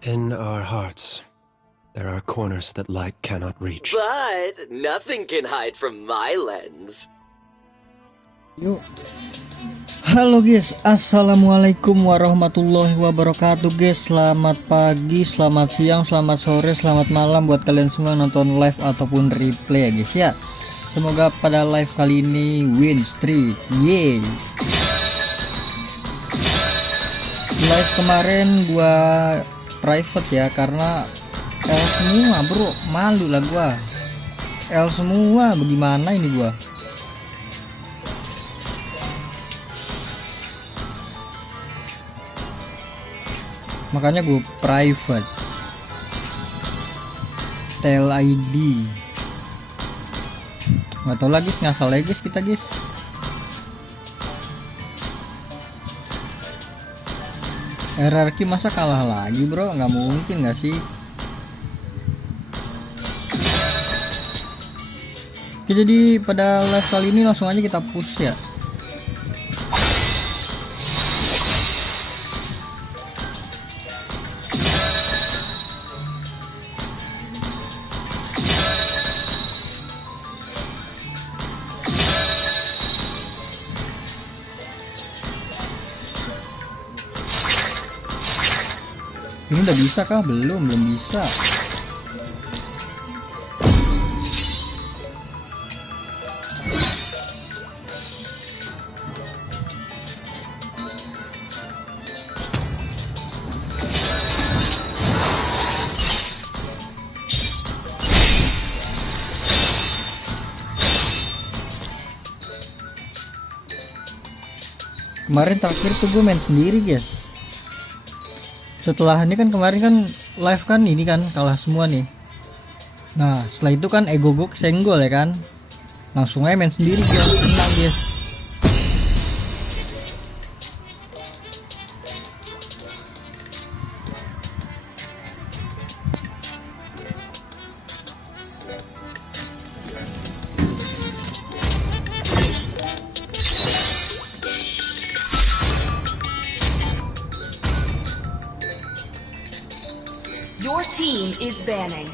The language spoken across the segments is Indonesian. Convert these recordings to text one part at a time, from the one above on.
In our hearts, there are corners that light cannot reach. But nothing can hide from my lens. Yuk. Halo guys, assalamualaikum warahmatullahi wabarakatuh guys. Selamat pagi, selamat siang, selamat sore, selamat malam buat kalian semua nonton live ataupun replay ya guys ya. Semoga pada live kali ini win streak, yeay. Live kemarin gua private ya, karena L semua bro, malu lah gua. L semua, bagaimana ini gua? Makanya gue private tel ID. Nggak tahu lagi, ngasal lagi guys kita guys. RRQ masa kalah lagi bro, nggak mungkin nggak sih. Oke, jadi pada live kali ini langsung aja kita push ya. Ini udah bisa kah? Belum bisa. Kemarin terakhir tuh gue main sendiri guys. Setelah ini kan kemarin kan live kan ini kan kalah semua nih. Nah setelah itu kan ego gue kesenggol ya kan, langsung aja main sendiri guys, tenang guys. Your team is banning.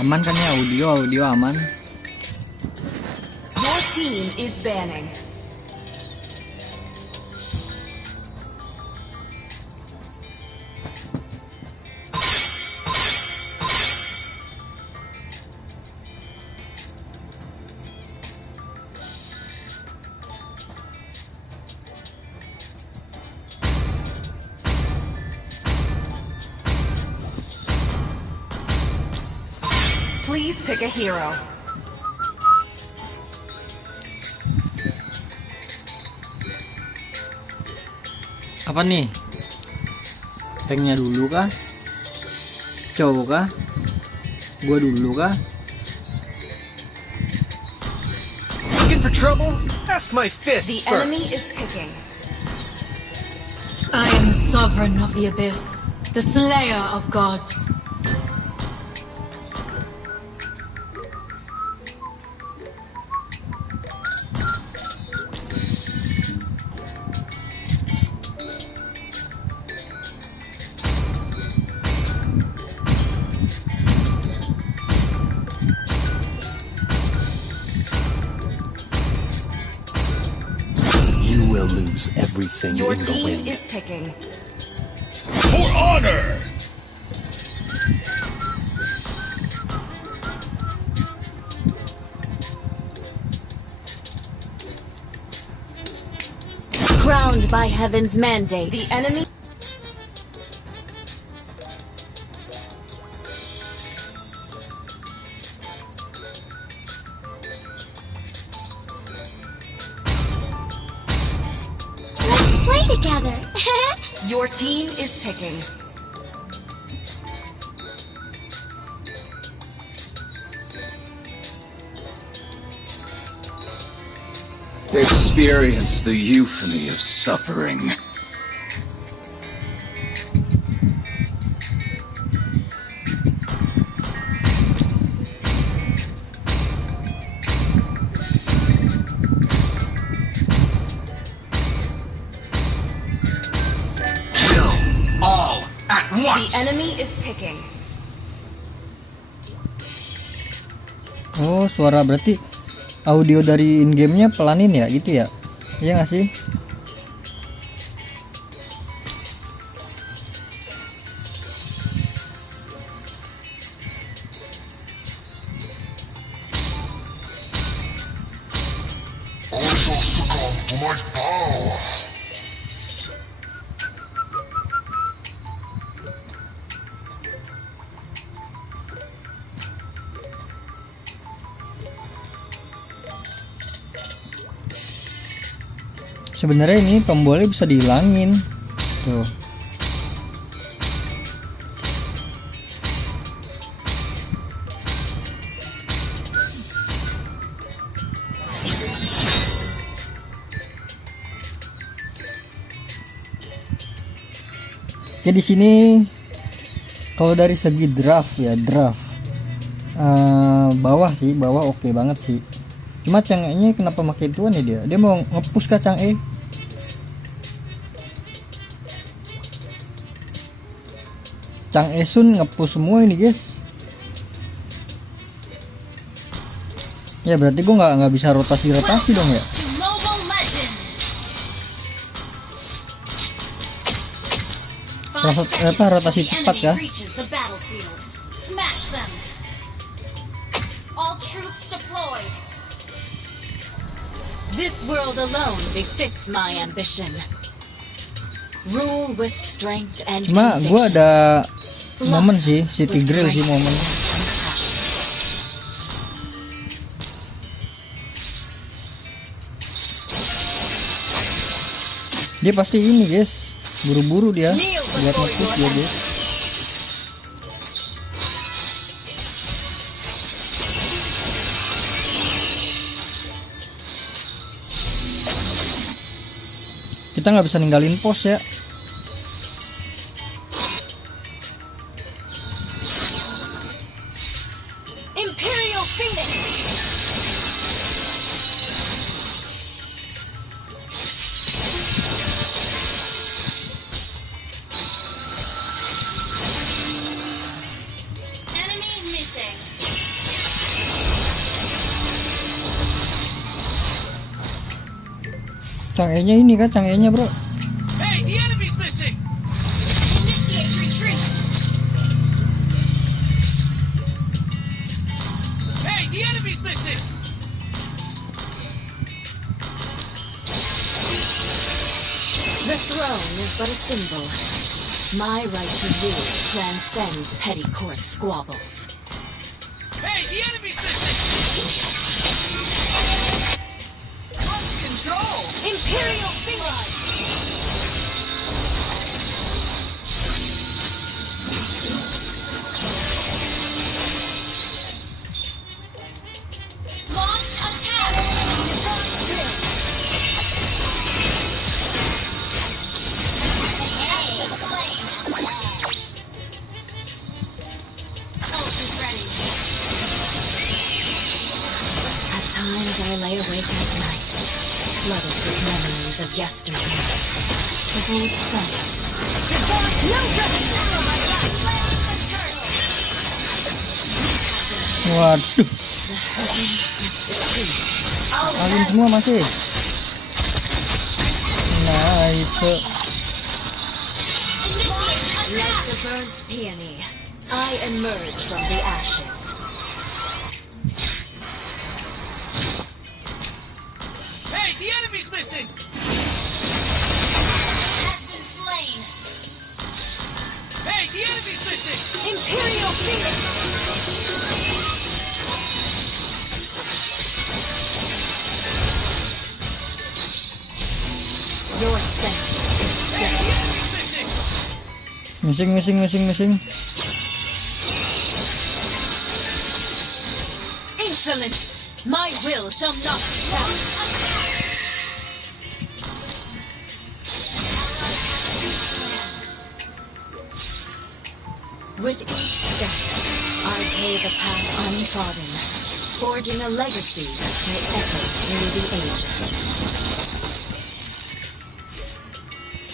Aman kan ya, audio aman. Your team is banning. Please pick a hero. Apa nih? Tanknya dulu kah? Cowok kah? Gua dulu kah? Looking for trouble? Ask my The fists enemy first. is picking. I am the sovereign of the abyss, the slayer of gods. You will lose everything Your in the team wind. is picking. For honor! Crowned by heaven's mandate. The enemy. Let's play together. Your team is picking. Experience the euphony of suffering. The enemy is picking. Oh, suara berarti audio dari in gamenya pelanin ya gitu ya? Iya nggak sih? Sebenarnya ini tombolnya bisa dihilangin tuh. Ya di sini kalau dari segi draft ya bawah sih, bawah oke banget sih. Cuma Chang'e kenapa pakai ituan ya dia mau ngepush ke Chang'e. Chang'e Sun ngepush semua ini guys. Ya berarti gue nggak bisa rotasi dong ya. Rotasi cepat ya. This world alone befits my ambition. Rule with strength and Cuma gue ada momen sih, City Grill sih momen. Dia pasti ini guys, buru-buru dia buat nge-push dia guys. Kita nggak bisa ninggalin pos ya. Imperial Phoenix. Enemy missing. Chang'e-nya ini kan, Chang'e-nya bro. Hey, the enemy's missing. Initiate retreat. Hey, the enemy's missing. The throne is but a symbol. My right to rule transcends petty court squabbles. Hey, the enemy's missing. Control. Imperial Phoenix. Launch attack. Divine will. Enemy slain. Ult is ready. At times I lay awake at night, flooded with memories of yesteryear, of old friends. Divine no Waduh, The heaven is decreed. alin semua masih. Nice. Like the burnt peony, I emerge from the ashes. Hey, the enemy's missing. Has been slain. Hey, the enemy's missing. Imperial Phoenix. Your sentence is Hey, death. the enemy's missing. Missing. Insolence! My will shall not be bound. With each step, I pave a path untrodden, forging a legacy that will echo through the ages.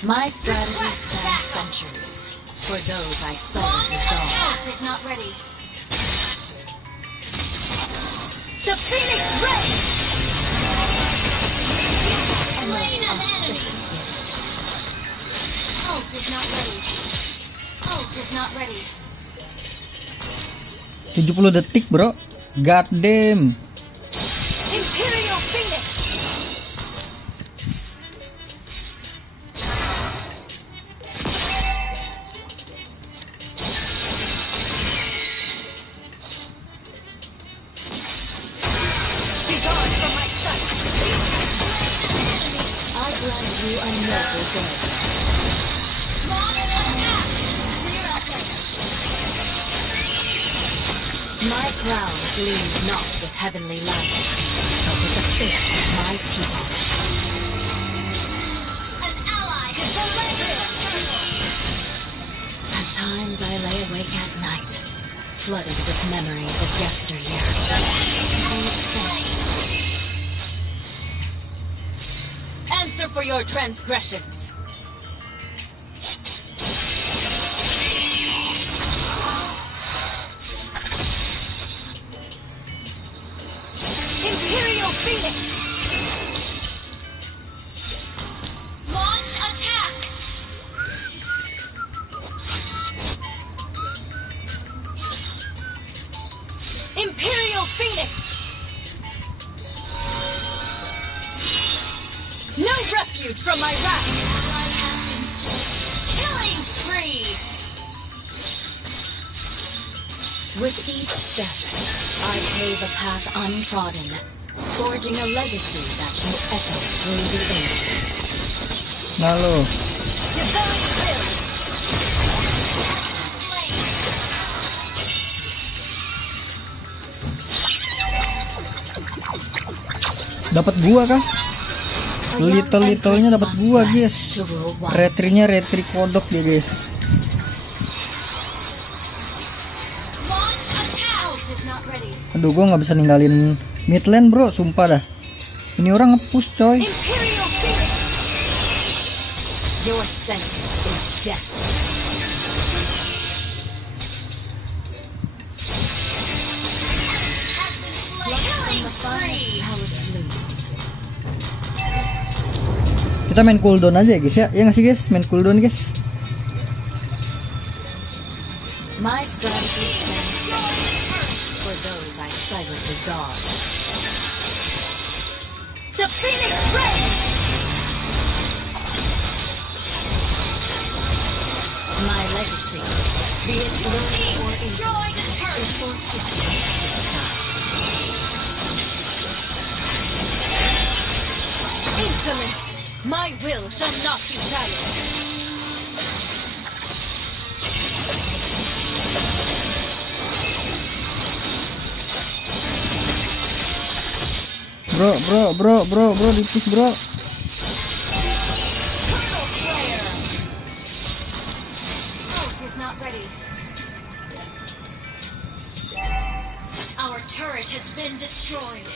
My strategy spans centuries, For those I silently guard. Is not ready. The Phoenix Ray! A most auspicious gift. Ult is not ready. Ult is not ready. 70 detik bro. God damn. Imperial Phoenix. Be gone from my sight. I grant you a noble day. Launch attack. My crown gleams not with heavenly light, but with the faith of my people. An ally has surrendered. At times I lay awake at night, flooded with memories of yesteryear. Answer for your transgressions. Imperial Phoenix. Launch attack. Imperial Phoenix. No refuge from my wrath. Killing spree. With each step, I pave a path untrodden, forging a legacy that will echo through the ages. Nah lo. Divine will. Slain. Dapat gua kah? A young Little-littlenya empress dapat must gua rest guys. to rule one. Retrinya retri kodok dia guys. Launch attack. Ult is not ready. Aduh gua nggak bisa ninggalin mid lane bro, sumpah dah. Ini orang nge-push coy. Imperial Phoenix. Your sentence is death. Killing spree. Palace blooms. Kita main cooldown aja ya guys ya. Ya nggak sih guys, main cooldown guys. My strategy stands for those I silently guard. The Phoenix Ray. My legacy, be it glory or Destroy the turret. is for history to decide. Insolence. My will shall not be silenced. Bro, di-push bro. Turtle Slayer. Ult is not ready. Our turret has been destroyed.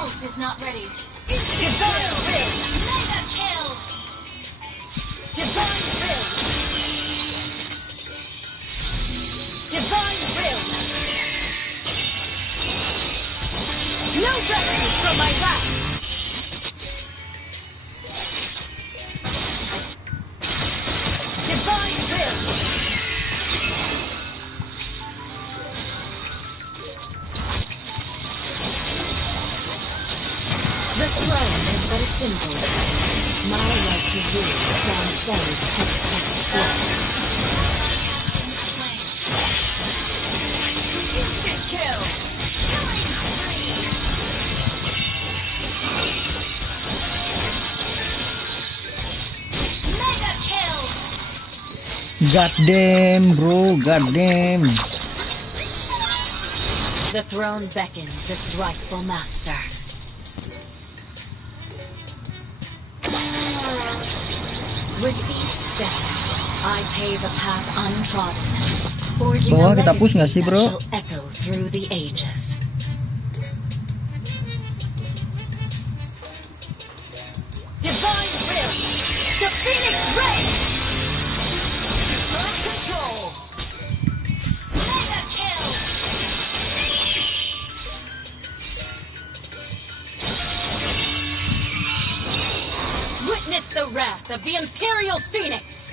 Ult is not ready. Divine will. Mega kill. Divine will. Divine will. No refuge from my wrath. Divine will. The throne is but a symbol. My right to rule transcends hextech flaws. Instant kill. Killing spree. Mega kill. God damn bro, god damn. The throne beckons its rightful master. With each step, I pave a path untrodden, forging Bawah a kita push legacy nggak sih, that bro? shall echo through the ages. Divine will. The Phoenix Ray. the wrath of the Imperial Phoenix!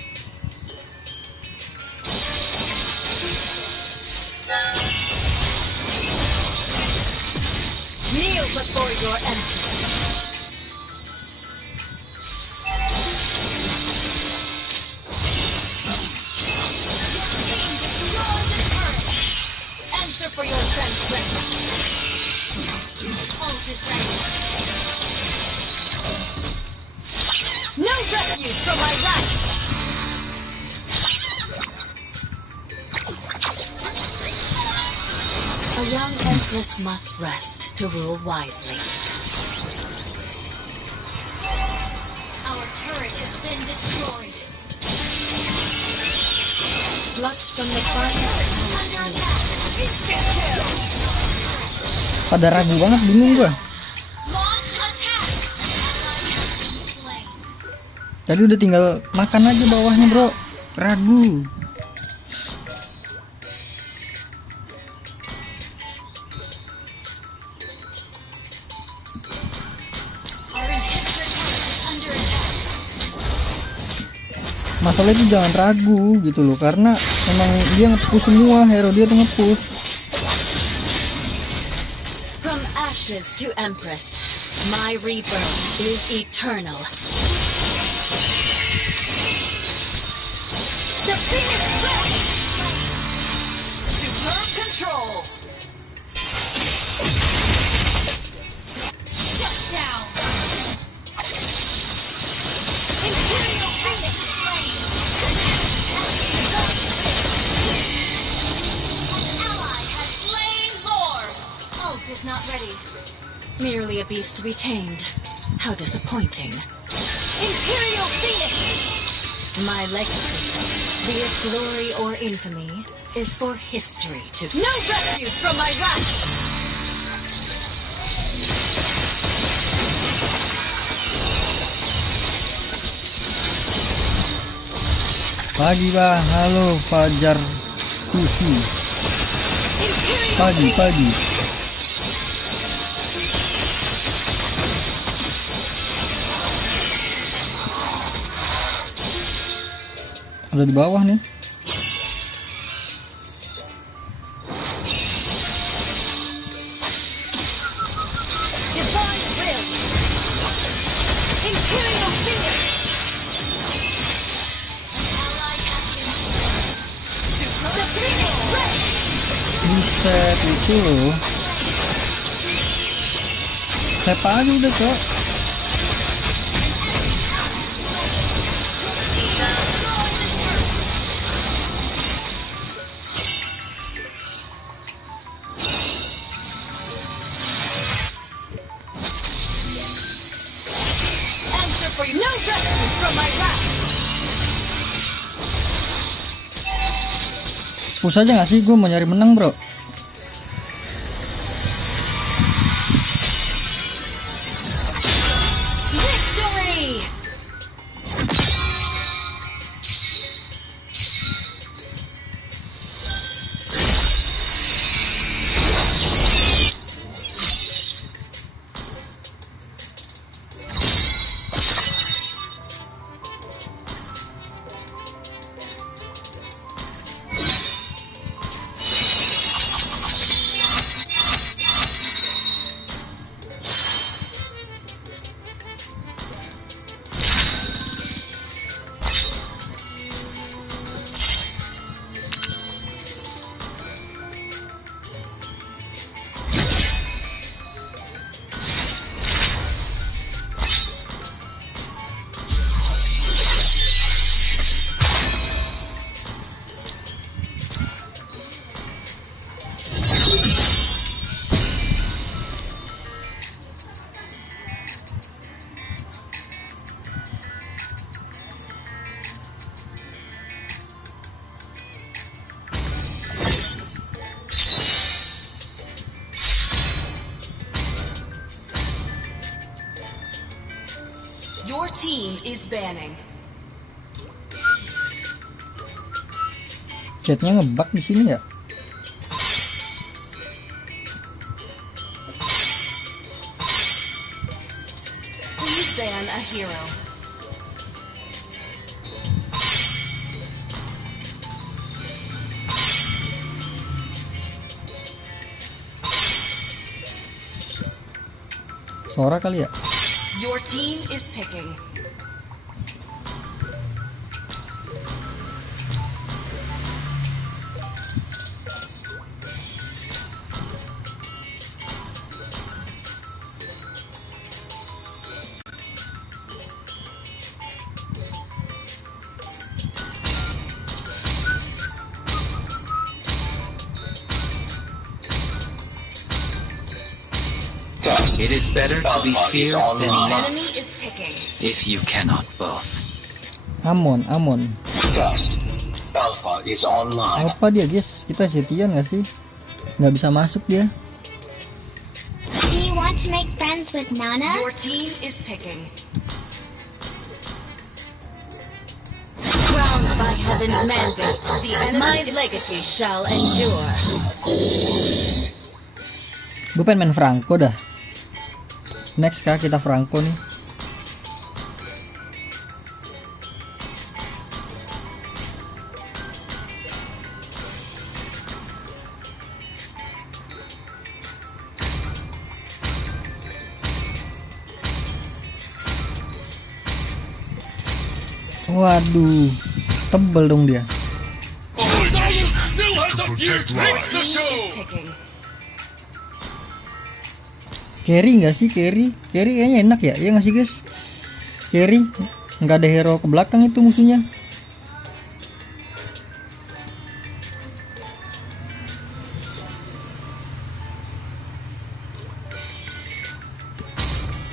Kneel before your emperor. Answer for your transgression. Ult is ready. No refuge from my wrath! A young empress must rest to rule wisely. Our turret has been destroyed. Plucked from the finest under attack. Instant kill. Pada ragu banget, bingung gua. Launch attack. Ally has been slain. Tadi udah tinggal makan aja bawahnya, bro. Ragu. Our inhibitor turret is under attack. Masalah itu jangan ragu gitu loh, karena emang dia nge-push semua, hero dia tuh nge-push. From ashes to empress, my rebirth is eternal. The Phoenix Wrath! Superb control! Shut down! Imperial Phoenix slain! An ally has slain Lord! Ult is not ready. Merely a beast to be tamed. How disappointing. Imperial Phoenix! My legacy, be it glory or infamy, is for history to... No refuge from my wrath! Pagi bah, halo Fajar Tusi. Imperial Pagi. Udah di bawah nih. Divine Will! Imperial Phoenix! Ally has been slain. The Phoenix Wrath! Buset itu loh. Siapa aja udah, Cok. Answer for you. No refuge from my wrath! Push aja gak sih? Gue mau nyari menang, bro. Victory! Your team is banning. Chatnya ngebug di sini ya. Please ban a hero. Sora kali ya. Your team is picking. It is better to be feared than loved, Enemy is picking. if you cannot both. Amon. First, Alpha is online. Apa dia guys? Kita setian nggak sih? Nggak bisa masuk dia. Do you want to make friends with Nana? Your team is picking. Crowned by heaven's mandate, The enemy my is legacy shall endure. Gue pengen main Franco dah. Next kah kita Franco nih. Waduh, tebel dong dia. picking. Carry nggak sih carry? Carry kayaknya enak ya, iya nggak sih guys? Carry nggak ada hero ke belakang itu musuhnya.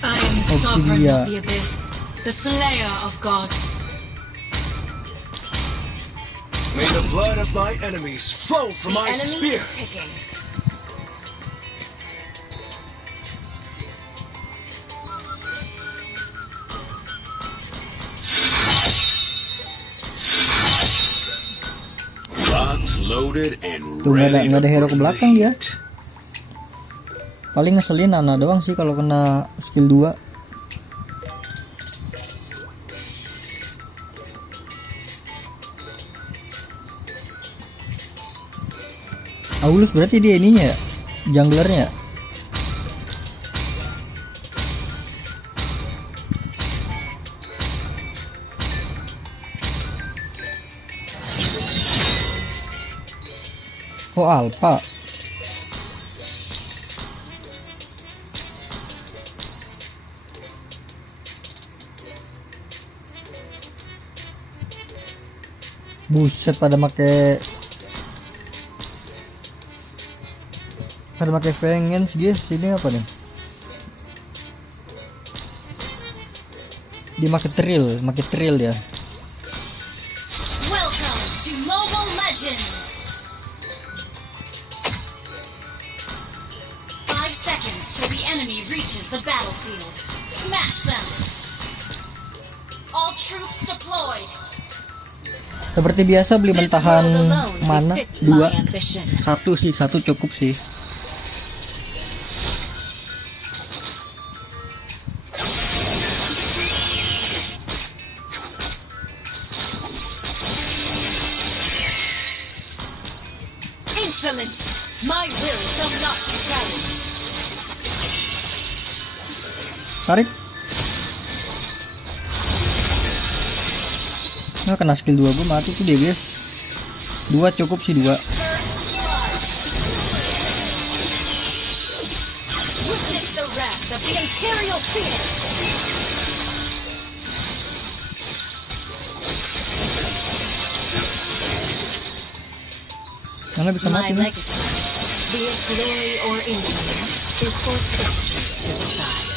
I am the sovereign Ophidia. of the abyss, the slayer of gods. May the blood of my enemies flow from The my enemy spear. is picking. Box loaded and Tuh nggak ready ada to hero ke belakang dia. bleed. Paling ngeselin Nana doang sih kalau kena skill 2. Aulus berarti dia ininya ya, junglernya ya. Oh Alpha. Buset pada make Vengeance guys. Ini apa nih? Dia make trill ya. Welcome to Mobile Legends! 5 seconds till the enemy reaches the battlefield. Smash them! All troops deployed! Seperti biasa beli This mentahan world alone mana? befits 2. my ambition. Satu cukup sih. Insolence! My will shall not be challenged. Tarik. Nah, kena skill 2 gue mati tuh dia guys. 2 cukup sih 2. First blood! Witness the wrath of the Imperial Phoenix! Karena bisa My mati nih. legacy, be it glory or infamy, is for history to decide.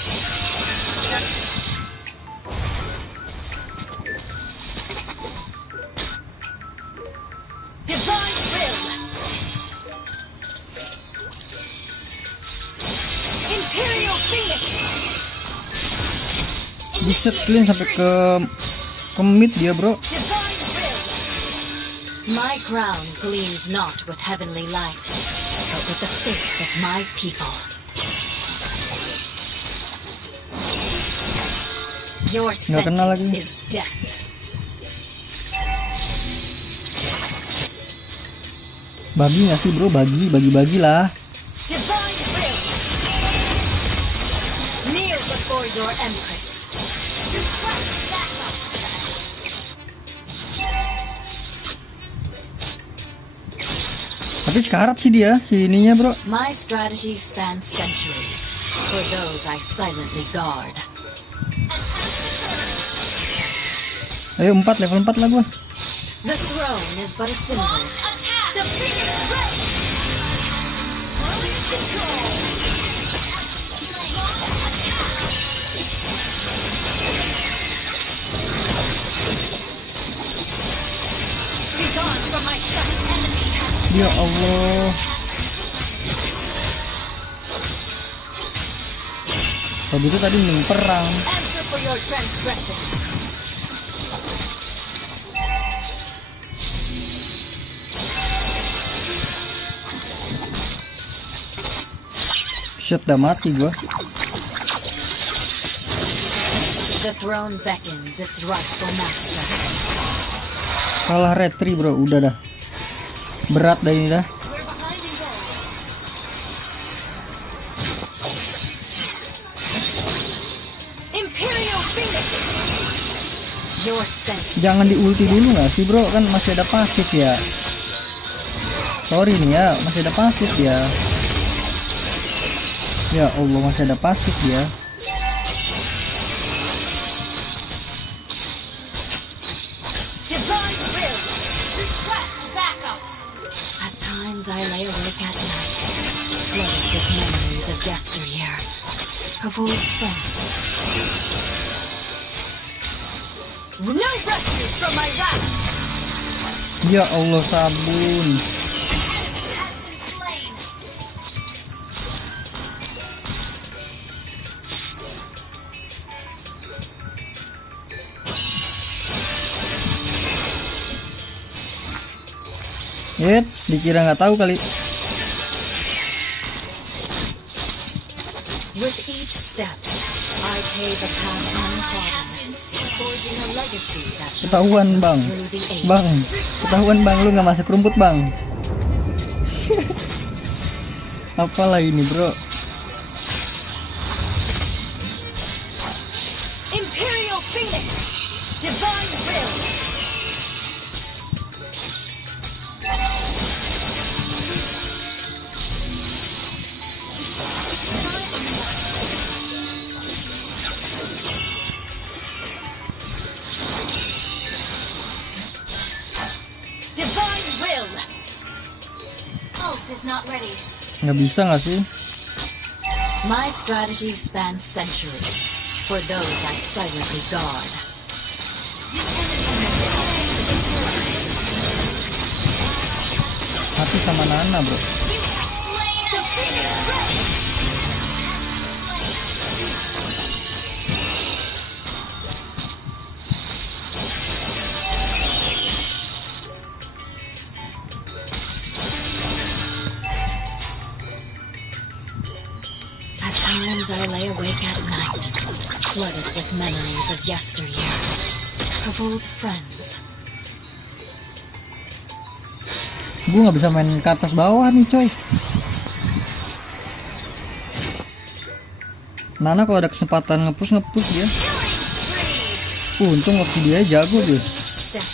Divine will! Imperial Phoenix! Buset clean sampai ke mid dia bro. Divine will! My crown gleams not with heavenly light, but with the faith of my people. Your Nggak kenal sentence lagi. is death. Bagi nggak sih bro? Bagi lah. Divine will! Kneel your empress. Request backup. Tapi sekarat sih dia, si ininya bro. My strategy spans centuries. For those I silently guard. Ayo 4, level 4 lah gua. The throne is but a symbol. Launch attack! The Phoenix Ray! Fully control! Be gone from my sight. Ya Allah. Kalau gitu tadi mending perang. Answer for your transgressions. Shit, udah mati gua. The throne beckons its rightful master. Kalah retri bro, udah dah. Berat dah ini dah. We're behind in goal. Imperial Phoenix. Your sense. Jangan di ulti dulu nggak sih bro, kan masih ada pasif ya. Sorry nih ya, masih ada pasif ya. Ya Allah, masih ada pasif ya. Divine will. Request backup. At times I lay awake at night, flooded with memories of yesteryear, of old friends. No refuge from my wrath. Ya Allah, sabun. Has been slain. Eits, dikira nggak tahu kali. With each step, I pave a path untrodden, forging a legacy that shall Ketahuan bang, through the ages. bang, ketahuan bang, lu nggak masuk rumput bang. Apalah ini bro? Imperial Phoenix, divine will. Divine will. Ult is not ready. Nggak bisa nggak sih? My strategy spans centuries. For those I silently guard. Mati sama Nana bro. Slain the Phoenix Ray. At times I lay awake at night, flooded with memories of yesteryear, of old friends. Gue nggak bisa main ke atas bawah nih coy. Nana kalau ada kesempatan ngepush dia. Untung waktu dia jago guys. Step,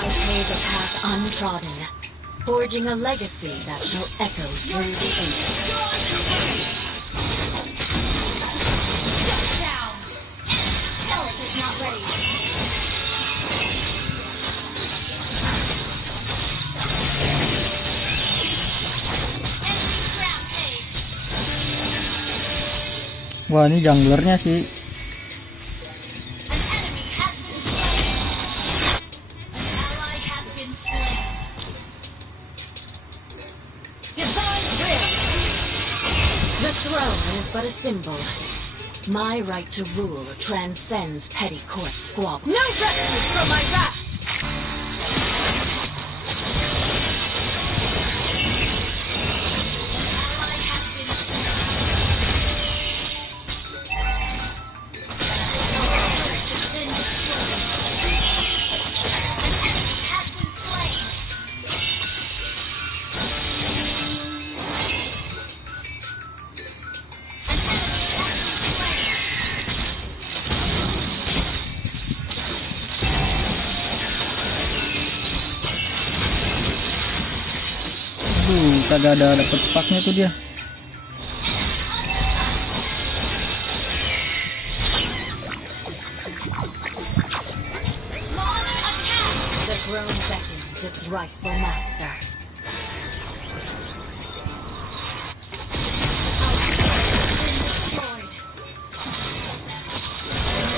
I pave a path untrodden, forging a legacy that shall echo through the ages. Down. Ult is not ready. Enemy rampage. Wah ini junglernya sih. An enemy has been slain. An ally has been slain. Divine will! The throne is but a symbol. My right to rule transcends petty court squabble. No refuge from my wrath! Ally has been slain. Turret has been destroyed. An enemy has been slain. An enemy has been slain. kagak ada dapet sparknya tuh dia. The throne beckons its rightful master.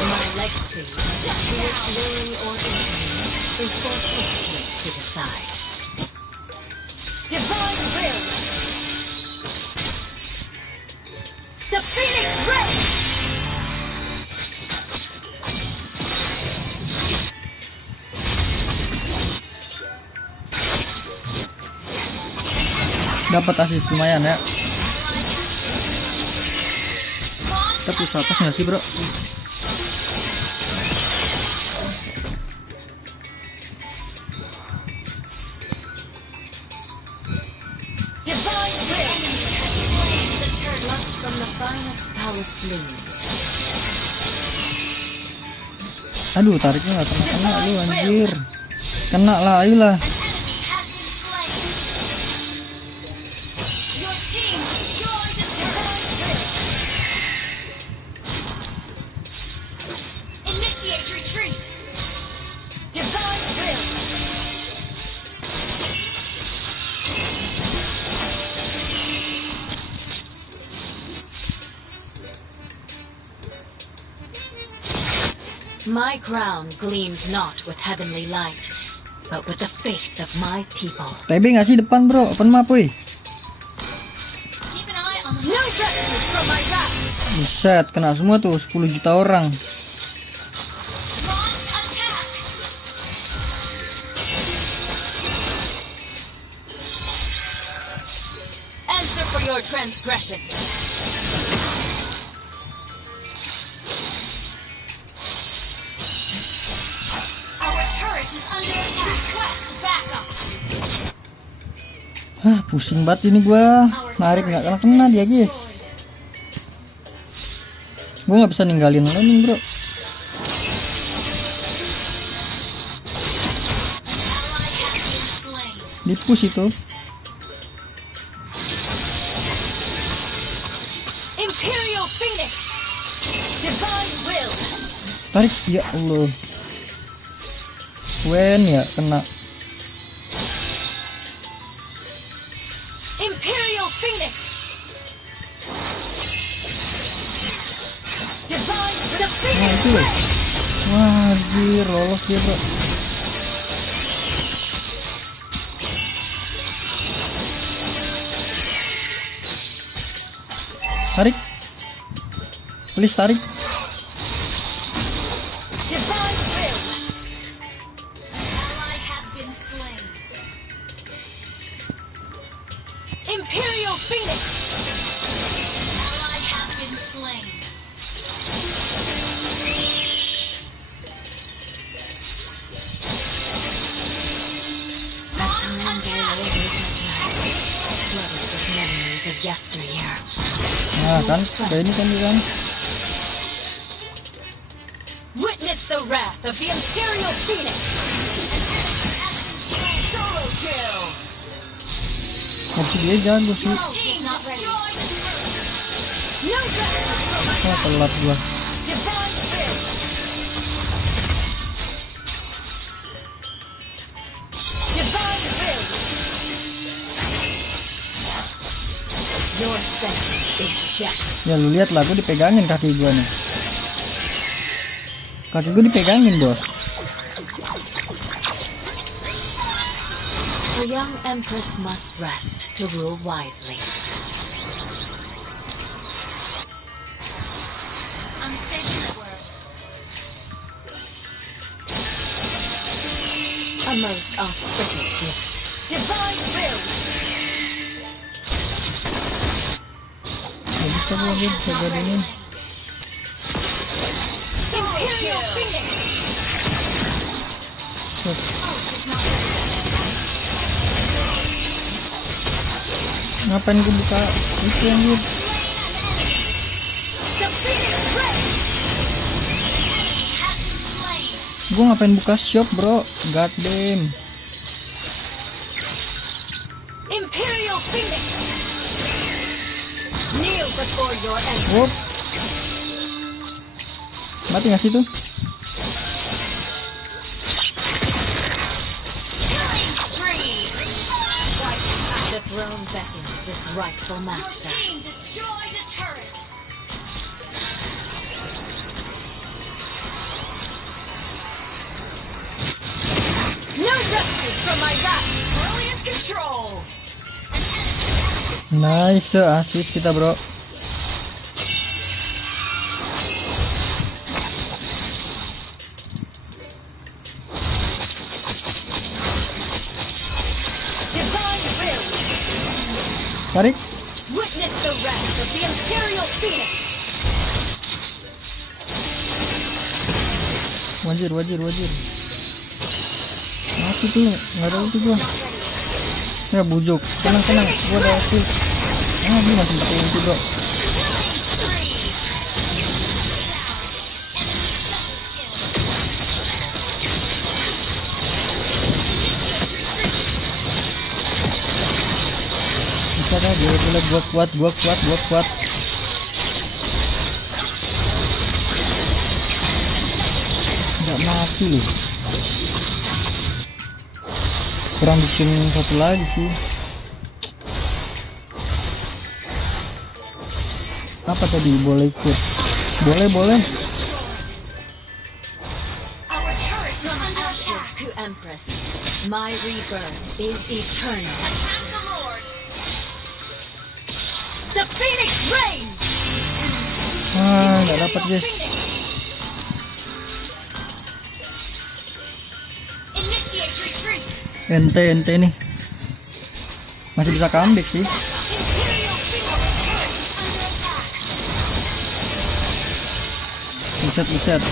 My legacy, to its glory or infamy, is for history to decide. Divine will! The Phoenix Ray! Dapat asis lumayan ya. Tapi 100 nggak sih bro? Divine will! The turtle from the finest palace blooms. Aduh, tariknya nggak kena lu anjir. Kena lah, ayolah. Your team destroyed the divine will. Initiate retreat. Divine will. My crown gleams not with heavenly light, but with the faith of my people. TB nggak sih depan bro? Open map woi. Keep an eye on the no refuge from my wrath. Buset, kena semua tuh 10 juta orang. Launch attack. Answer for your transgressions. Our turret is under attack. Request backup. Hah, pusing banget ini gua. Narik nggak kena dia guys. Gua nggak bisa ninggalin landing bro. Ally has been slain. Di push itu. Imperial Phoenix. Divine will. Tarik, ya Allah. Wen ya kena. Imperial Phoenix. Divine the Nah Phoenix itu loh. Ray. Wah, anjir, lolos dia bro. Tarik. Please tarik. Divine will. Ally has been slain. Imperial Phoenix. Ally has been slain. Launch attack. Flooded with memories of yesteryear. Nah kan, udah ini kan dia kan. Witness the wrath of the Imperial Phoenix! Solo kill! Masih dia jago sih. Team destroyed the turret! No backup! Wah, telat gua. Divine will! Divine will! Your sentence is death. Ya lu lihat lah, gua dipegangin kaki gua nih. Kaki gua dipegangin bos. The young empress must rest to rule wisely. A most auspicious gift. Divine will! Gak bisa gua dia bisa jadi ini. Imperial Phoenix! Ngapain gua buka itu anjir? The Phoenix Ray! Has been slain! Gua ngapain buka shop bro? God damn. Imperial Phoenix. Kneel before your enemy. Whoop. Mati nggak sih tuh? Killing spree. The throne beckons its rightful master. Your team destroyed a turret. No rescue from my wrath. Brilliant control. Nice, assist kita bro. Divine will. Tarik. Witness the wrath of the Imperial Phoenix. Wajir. Mati tuh, nggak ada itu gua. Ya bujuk, tenang, gua ada assist. Dia masih pakai itu bro. Killing spree. Bisa kan, boleh gua kuat. Nggak mati loh. Kurang bikin satu lagi sih. Apa tadi, boleh ikut? Boleh. Our turrets are under attack. To Empress, my rebirth is eternal. Attack the Lord. The Phoenix reigns. Nggak dapat guys. Initiate retreat. Ente nih. Masih bisa comeback sih. Imperial Phoenix turret is under attack. Buset.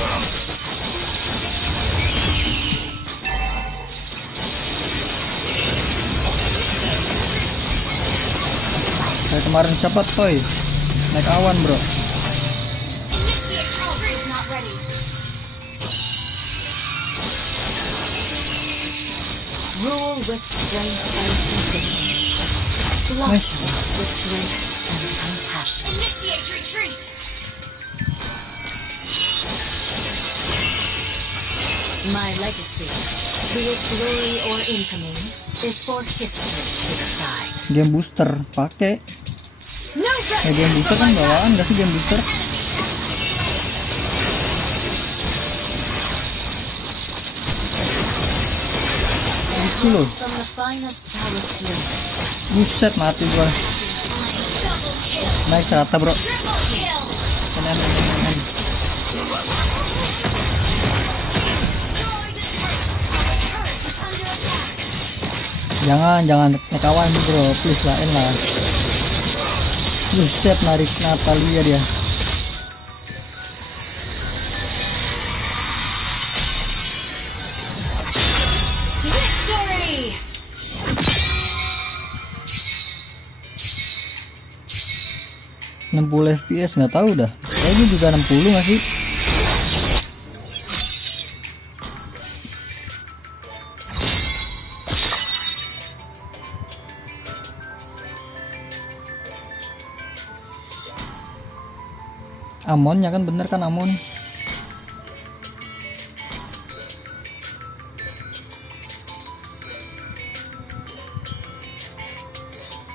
Kayak kemarin siapa toy? Naik awan bro. Initiate retreat. Not ready. Rule with strength and precision. Blossom with grace and compassion. Initiate retreat. My legacy, be it glory or infamy, is for history to decide. Game booster pakai. No Game booster kan bawaan nggak sih game booster? Itu loh. From the finest palace blooms. Buset, mati gua. Double kill. Naik rata bro. Triple kill. Kenen. Jangan naik awan bro, please lah, lah. Buset, narik Natalia dia. Victory! 60 fps nggak tahu dah. Kayaknya juga 60 nggak sih? Amonnya kan bener kan, Amon.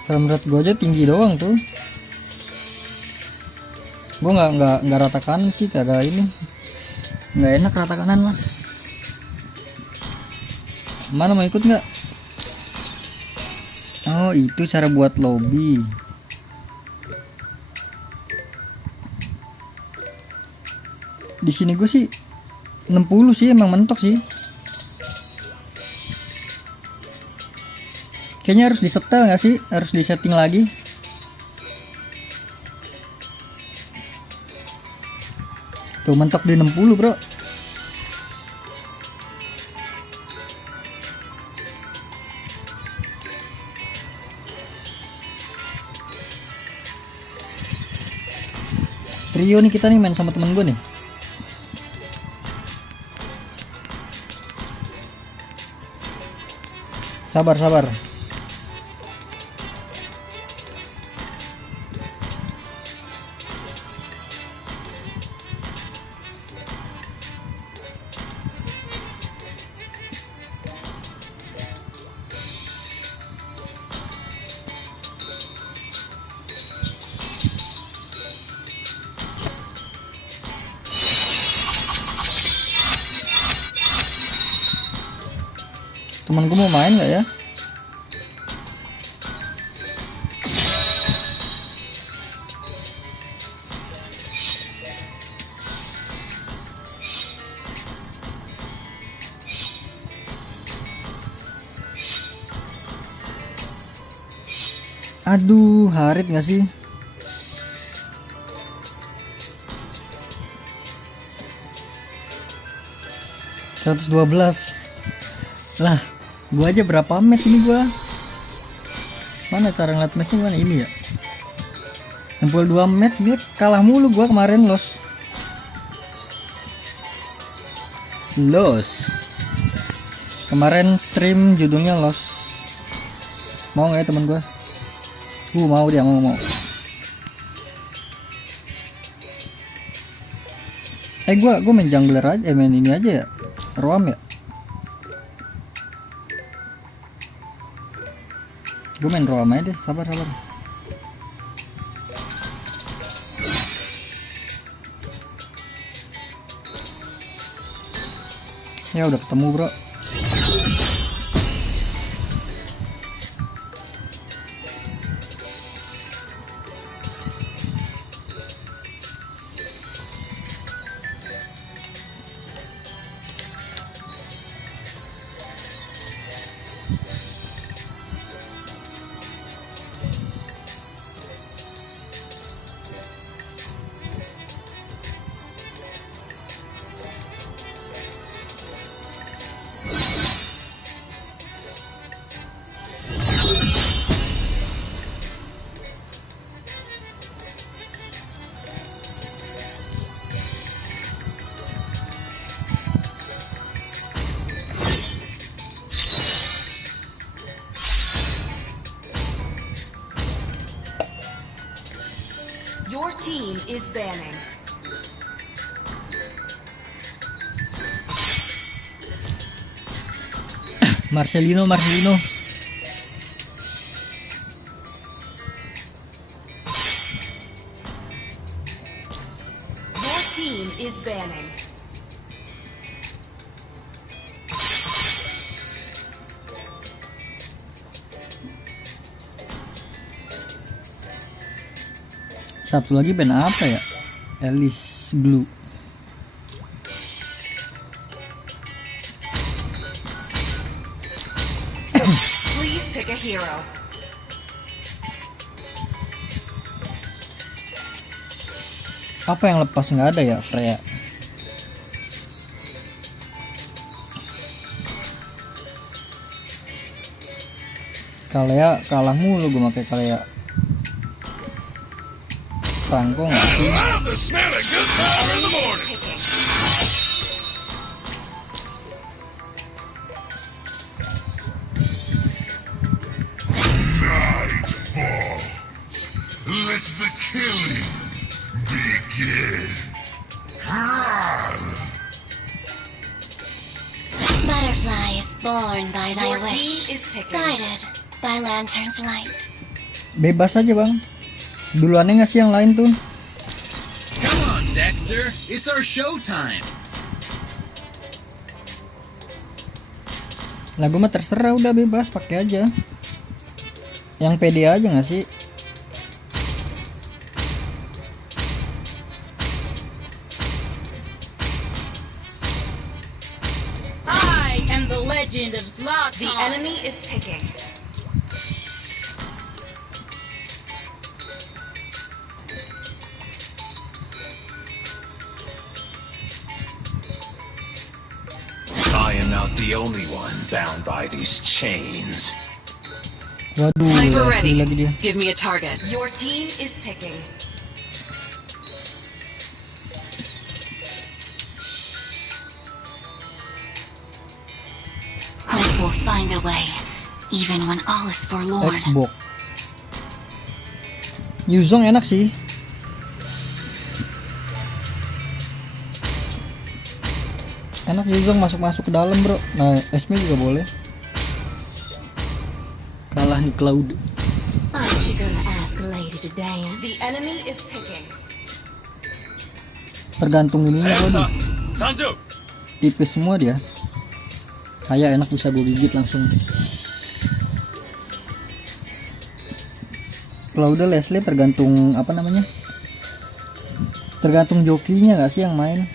Frame rate gue aja tinggi doang tuh. Gue nggak rata kanan sih, kagak ini. Nggak enak rata kanan mah. Mana mau ikut nggak? Oh itu cara buat lobby. Di sini gue sih 60 sih, emang mentok sih. Kayaknya harus disetel nggak sih? Harus disetting lagi. Tuh mentok di 60 bro. Trio nih kita nih, main sama temen gue nih. Sabar. Temen gue mau main nggak ya? Aduh, Harit nggak sih? $112 lah, gua aja berapa match ini gua? Mana cara ngeliat matchnya mana ini ya? 62 match dia kalah mulu gua kemarin los. Kemarin stream judulnya los. Mau nggak ya teman gua? Mau dia mau. Gua main jungler aja, main ini aja ya. Roam ya. Gue main Roam aja deh, sabar. Ya udah ketemu bro. Your team is banning. Marcelino. Your team is banning. Satu lagi band apa ya? Alice Blue. Please pick a hero. Apa yang lepas nggak ada ya, Freya? Kalea kalah mulu gue pakai Kalea. Franco nggak sih? Let the killing begin. Butterfly is born by thy Your wish, team is picking. guided by lantern's light. Bebas aja bang. Duluannya nggak sih yang lain tuh? Come on, Dexter. It's our showtime. Lagu mah terserah, udah bebas pakai aja. Yang pede aja nggak sih? I am the legend of The Zlatan. enemy is picking. I am not the only one bound by these chains. Waduh, Sniper ya, ready. lagi dia. Give me a target. Your team is picking. Hope will find a way, even when all is forlorn. Xbox. Yuzong enak sih. Enak Yuzong masuk ke dalam bro. Nah, Esme juga boleh. Kalah nih Cloud. Aren't you gonna ask a lady to dance? The enemy is picking. Tergantung ininya waduh. Tipis semua dia. Kayak enak bisa gue gigit langsung. Kalau udah Leslie tergantung apa namanya, tergantung jokinya nggak sih yang main.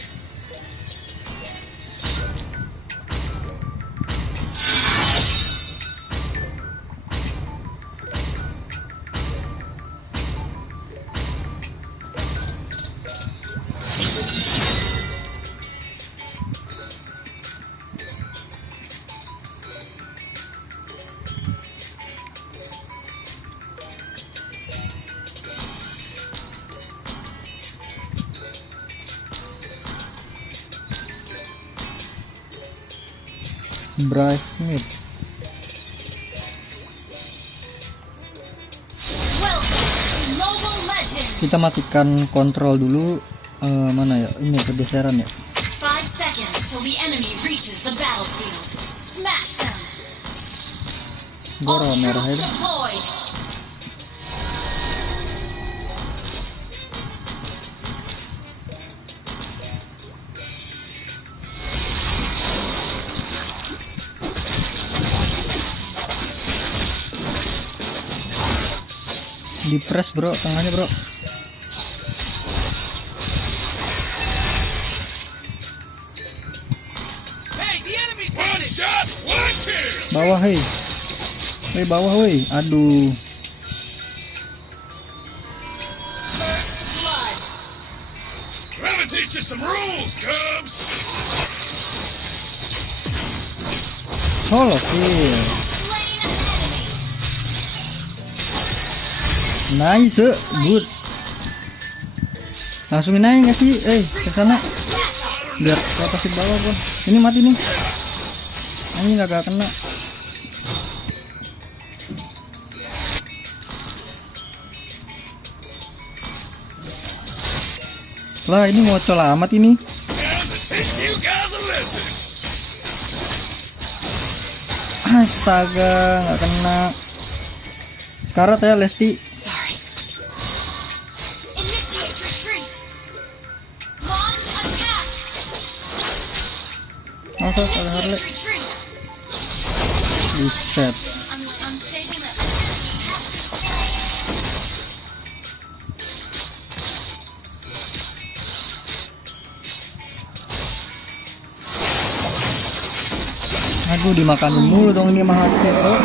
Bryce Smith. Kita matikan kontrol dulu. Mana ya? Ini pergeseran ya. 5 seconds till the enemy reaches the battlefield. Smash them. Bora merah Troops itu. deployed. Di press bro, tengahnya bro. Bawah hei. Hei bawah hei. Aduh. First blood. Let me teach you some rules, Cubs. Solo kill. Nice, good. Langsungin aja nggak sih? Ke sana. Biar ke atas di bawah pun. Ini mati nih. Ini nggak kena. Lah ini ngocol amat ini. Astaga, nggak kena. Karat ya Lesti. Sorry. Initiate retreat. Launch attack. Masa ada Harley. Initiate retreat. Buset. Unstable net. Aduh, dimakan mulu dong ini mah hati, bro.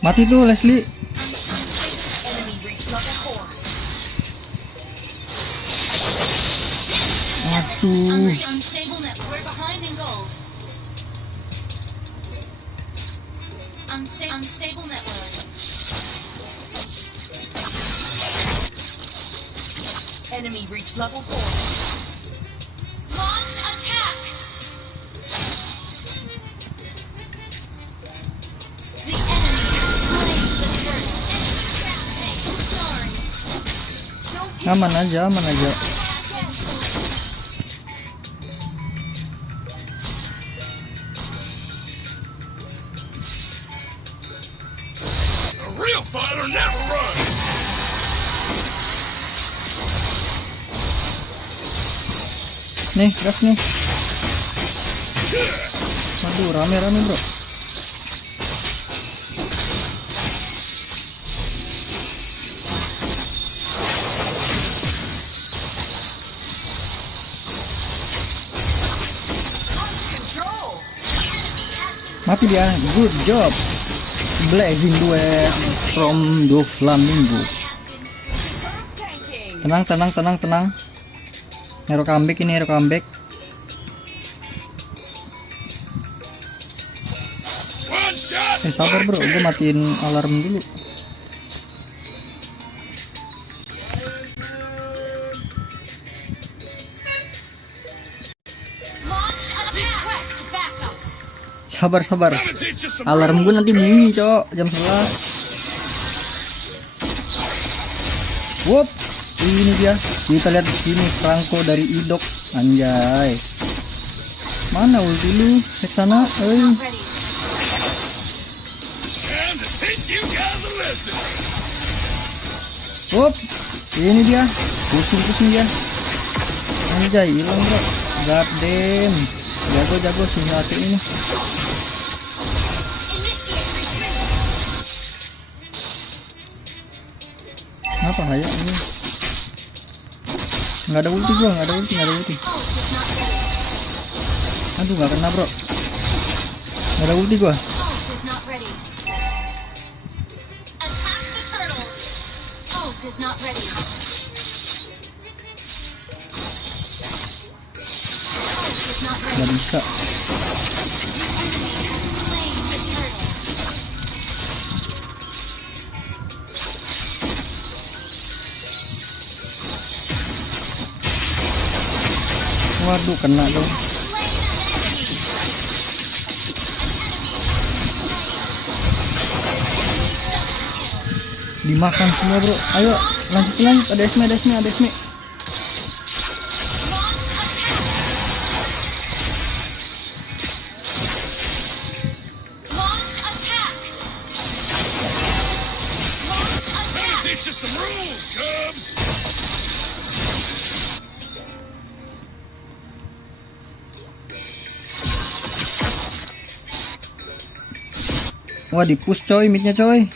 Mati tuh Leslie. Enemy reached level 4. Aduh. Unstable net. We're behind in gold. Unstable network. Enemy reached level 4. Launch attack. The enemy has slain the turtle. Sorry. Don't Aman aja, aman aja. A real fighter never runs. Nih, gas nih. Aduh, rame-rame bro. Control. Mati dia, good job. Blazing duet from Doflamingo. Tanking. Tenang, tenang, tenang, tenang. Hero comeback ini, hero comeback. One shot. Sabar bro, gue matiin alarm dulu. launch attack. Request backup. Sabar, sabar. Let me teach you some Alarm gue rules, nanti Cubs. bunyi cok, jam 11. Wop, ini dia. Kita lihat di sini Franco dari Idok. Anjay. Mana ulti lu? Ke sana, And to teach you guys a lesson. Wop, ini dia. Pusing-pusing dia. Anjay, hilang bro. God damn. Jago si Hati ini. Kenapa Haya ini? Nggak ada ulti gua, nggak ada ulti. Aduh nggak kena bro. Nggak ada ulti gua. Nggak bisa. Waduh kena dong. Dimakan semua bro. Ayo lanjut. Ada Esme. Teach you some rules, Cubs. Wah di push coy, midnya coy.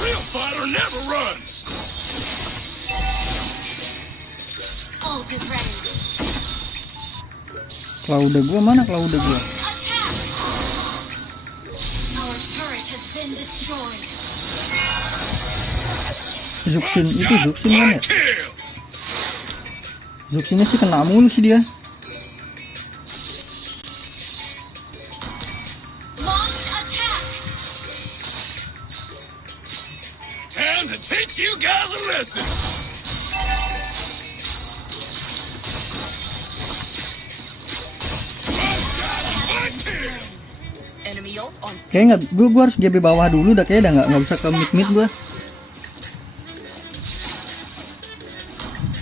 Real fighter never runs. Klauda gua mana Klauda gua? Zuxin mana ya? Zuxinnya sih kena mulu sih dia. Time to teach you guys a lesson. Kayaknya gue harus GB bawah dulu dah, kayaknya nggak bisa ke mid gue.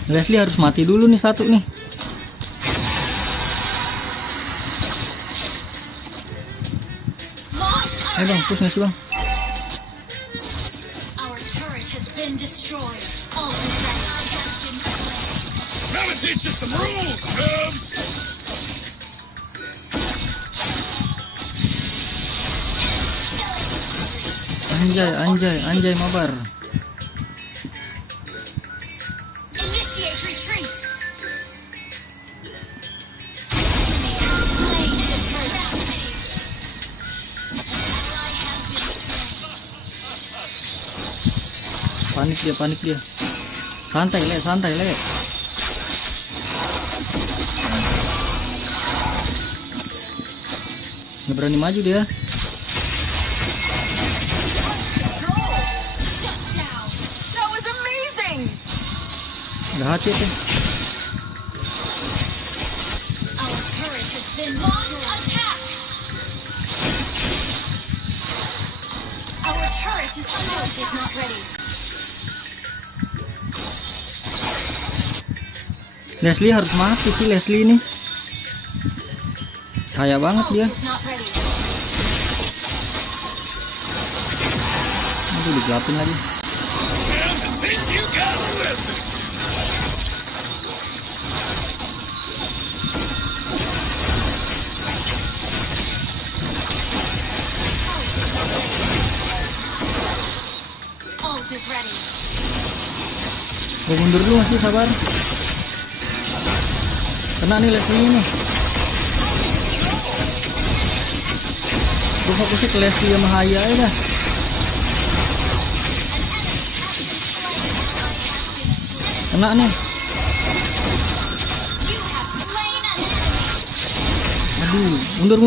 Leslie harus mati dulu nih satu nih. Ayo bang, push nggak sih bang? Gotta teach you some rules, Cubs. Anjay mabar. Panik dia. Santai le. Nggak berani maju dia. Nggak hati tuh. Leslie harus mati sih Leslie ini. Kaya banget dia. Aduh digelapin lagi. Gue mundur dulu masih sabar. Kena nih Leslie ini. Gue fokusnya ke Leslie sama Haya aja dah. Kena nih. Aduh, mundur.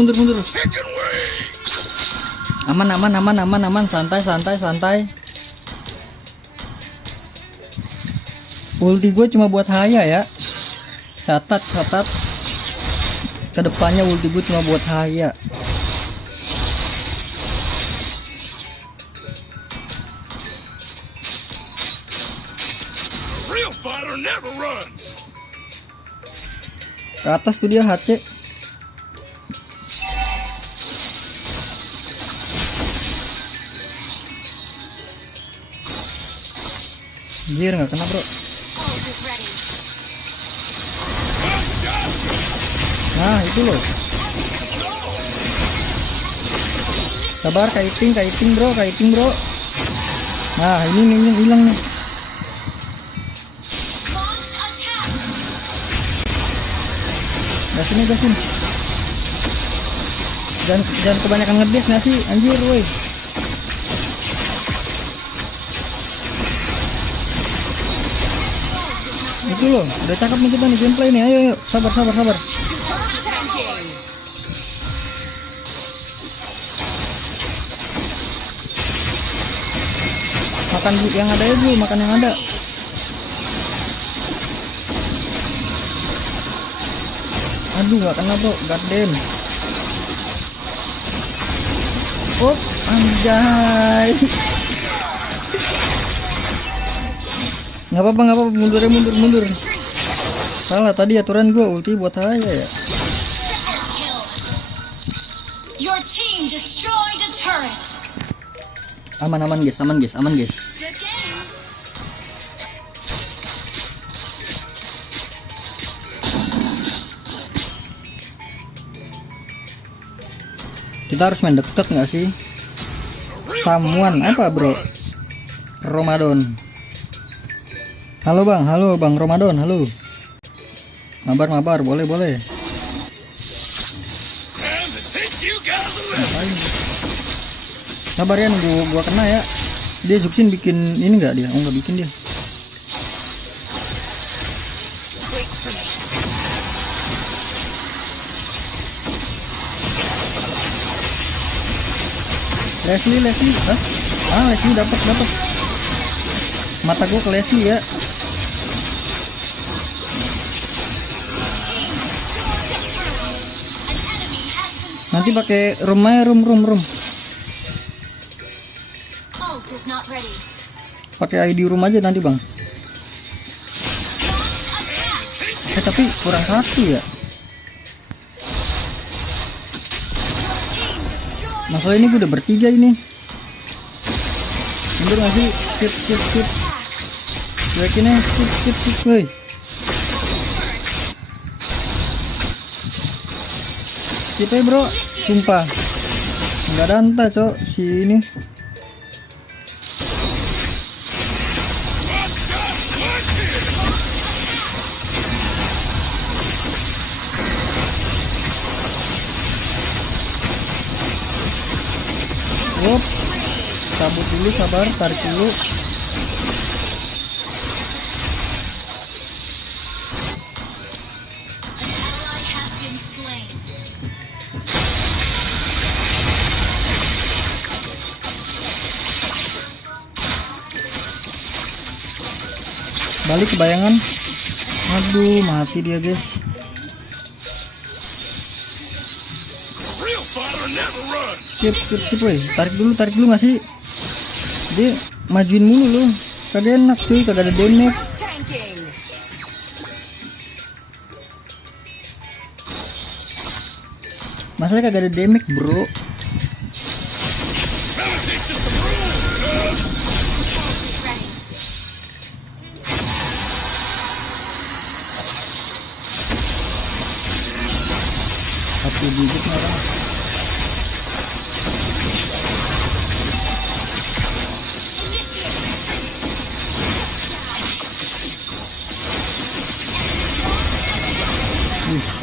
Aman, santai. Ulti gue cuma buat Haya ya. Catat. Kedepannya ulti gue cuma buat Haya. Real fighter never runs. Ke atas tuh dia HC. Anjir nggak kena bro. Ult is ready. Nah itu loh. Sabar, kiting bro, nah ini hilang nih. Launch attack. Gasin. Jangan kebanyakan ngedes nggak sih, anjir woi. Itu loh, udah cakep nih kita nih gameplay nih. Ayo, sabar. Makan yang ada ya dulu, makan yang ada. Aduh nggak kena bro, goddamn. Oh anjay. Nggak apa-apa, mundur. Salah tadi aturan gua, ulti buat saya ya. Your team destroyed a turret. Aman guys. Good game. Kita harus main deket nggak sih? Samuan apa bro? Ramadan. Halo bang Ramadan, halo. Mabar, boleh. Sabar ya, nunggu gua kena ya. Dia Zuxin bikin ini nggak dia? Oh nggak bikin dia. Leslie, Leslie dapat. Mata gua ke Leslie ya. Nanti pakai room. Ult is not ready. Pakai ID room aja nanti bang. Tapi kurang satu ya. Masalah ini gue udah bertiga ini. Mundur gak sih? Skip. Yakinnya skip woi. Skip aja bro, sumpah. Nggak ada entah cok si ini. Wop, cabut dulu, sabar, tarik dulu. Balik ke bayangan. Aduh, mati dia guys. Skip weh. Tarik dulu nggak sih? Dia majuin mulu loh. Kagak enak cuy, kagak ada damage. Masalahnya kagak ada damage bro. Satu digit orang.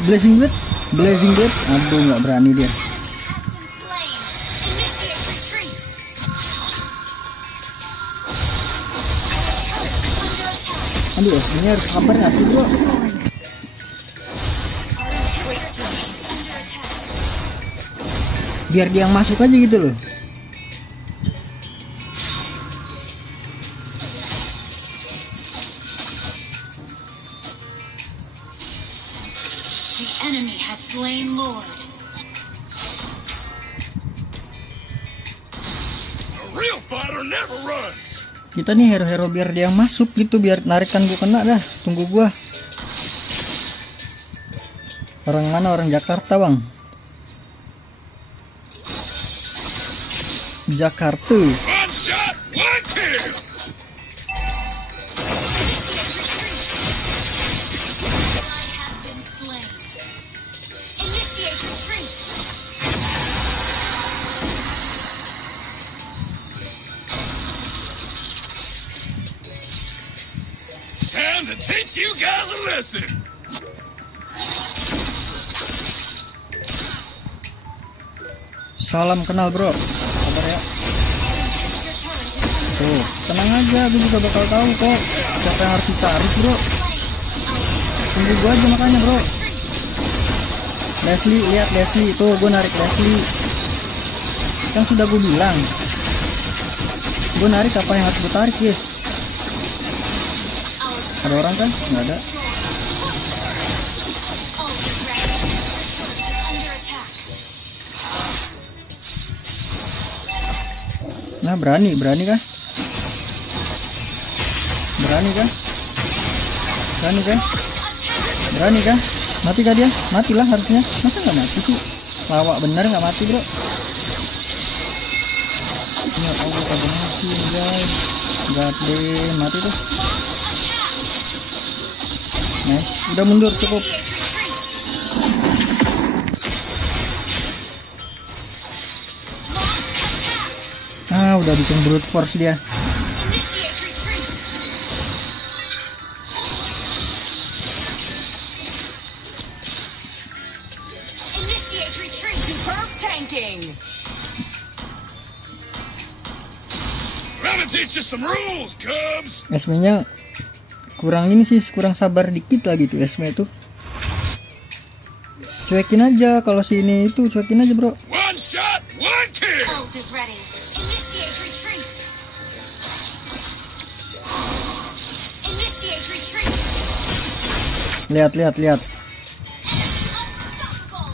Blazing Blade. Aduh nggak berani dia. Aduh, ini harus kabar nggak sih bro? Biar dia yang masuk aja gitu loh. Enemy has slain Lord. A real fighter never runs. Kita nih hero-hero biar dia masuk gitu, biar narikan gua kena dah. Tunggu gua. Orang mana? Orang Jakarta bang. Jakarta. One shot, one kill. teach you guys a lesson. Salam kenal bro, sabar ya. Tuh, tenang aja, gue juga bakal tahu kok siapa yang harus ditarik bro. Tunggu gue aja makanya bro. Leslie, lihat Leslie, tuh gue narik Leslie. Kan sudah gue bilang, gue narik apa yang harus gue tarik guys. Ada orang kan? Nggak ada. Nah berani kah? Berani kah? Mati kah dia? Matilah harusnya. Masa nggak mati sih? Lawak bener nggak mati bro. Ya Allah kagak mati guys. Gade mati tuh. Nice. Udah mundur cukup. Udah bikin brute force dia. Esme-nya kurang ini sih, kurang sabar dikit lagi tuh Esme tuh. Cuekin aja kalau sini itu, cuekin aja bro. One shot, one kill. Ult is ready. Initiate retreat. Initiate retreat. Lihat. Unstoppable.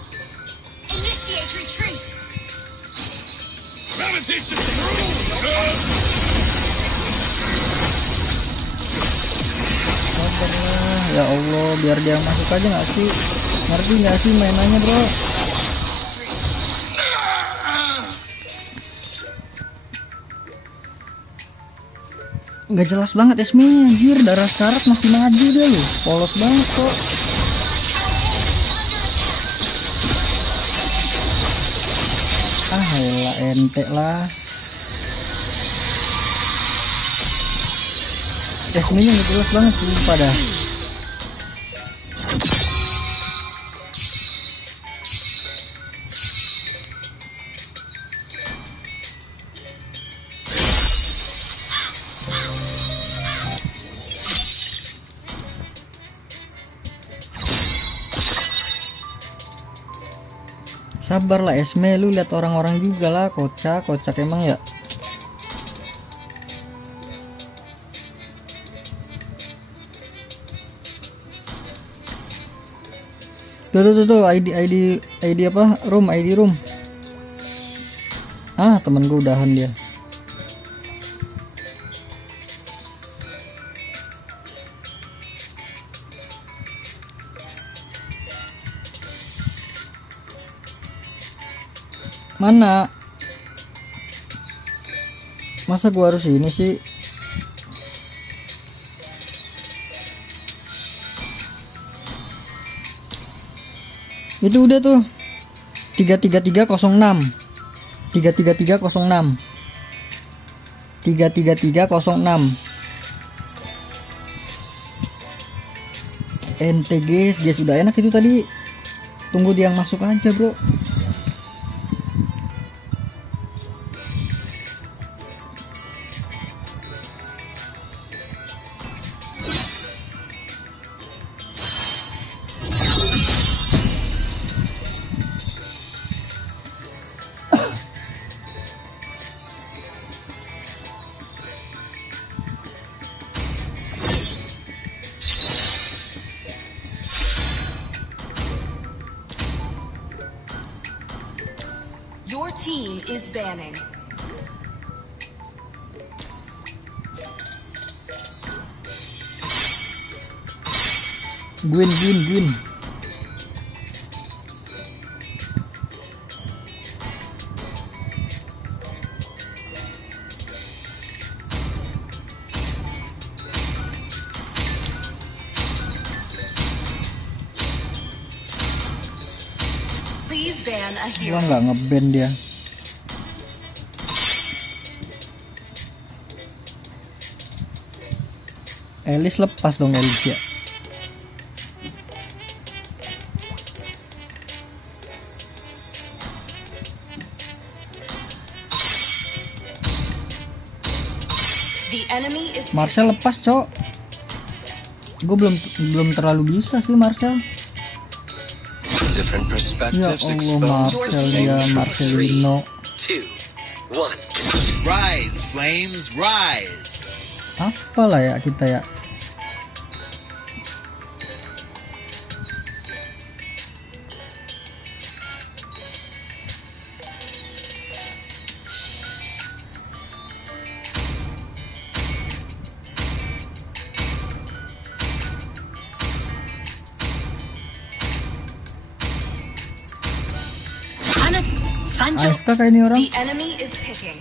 Initiate retreat. Gonna teach you some rules, cuz. Sabarlah, ya Allah, biar dia masuk aja nggak sih? Ngerti nggak sih mainannya bro? Nggak jelas banget Esme, anjir, darah syarat masih maju dia loh, polos banget kok. Elah ente lah. Esme-nya nggak jelas banget sih pada. Sabar lah Esme, lu lihat orang-orang juga lah, kocak emang ya. Tuh ID apa? ID room. Ah, temen gue udahan dia. Mana? Masa gua harus ini sih? Itu udah tuh 33306 ente guys udah enak itu tadi. Tunggu dia yang masuk aja bro. Your team is banning. Gwyn. Gua nggak ngeband dia. Elis lepas dong Elis ya. The enemy is Marcel lepas, Cok. Gue belum terlalu bisa sih Marcel. Different Ya perspectives Allah, expose the Marcel same ya, truth. Marcelino. 2, 1. Rise, flames, rise! Apalah ya kita ya. AFK kayak ini orang. the enemy is picking.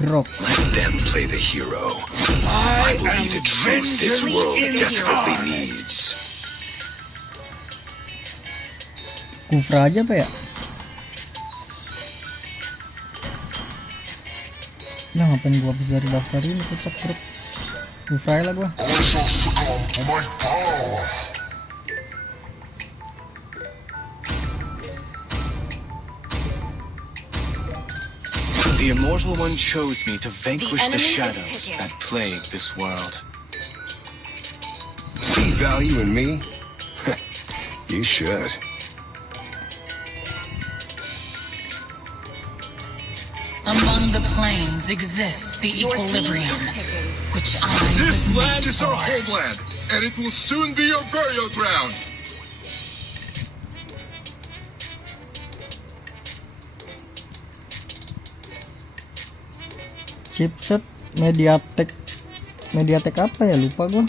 Grok. Let them play the hero. I will be the truth this world desperately needs. Kufra aja apa ya? Nah, ngapain gua habis dari daftar ini tetap grup. Kufra lah gua. I shall succumb to my power. The Immortal One chose me to vanquish the enemy is shadows picking. that plague this world. See value in me? You should. Among the planes exists the Your team equilibrium, is picking. which I This was land made is our for. homeland, and it will soon be your burial ground. Chipset Mediatek apa ya, lupa gua.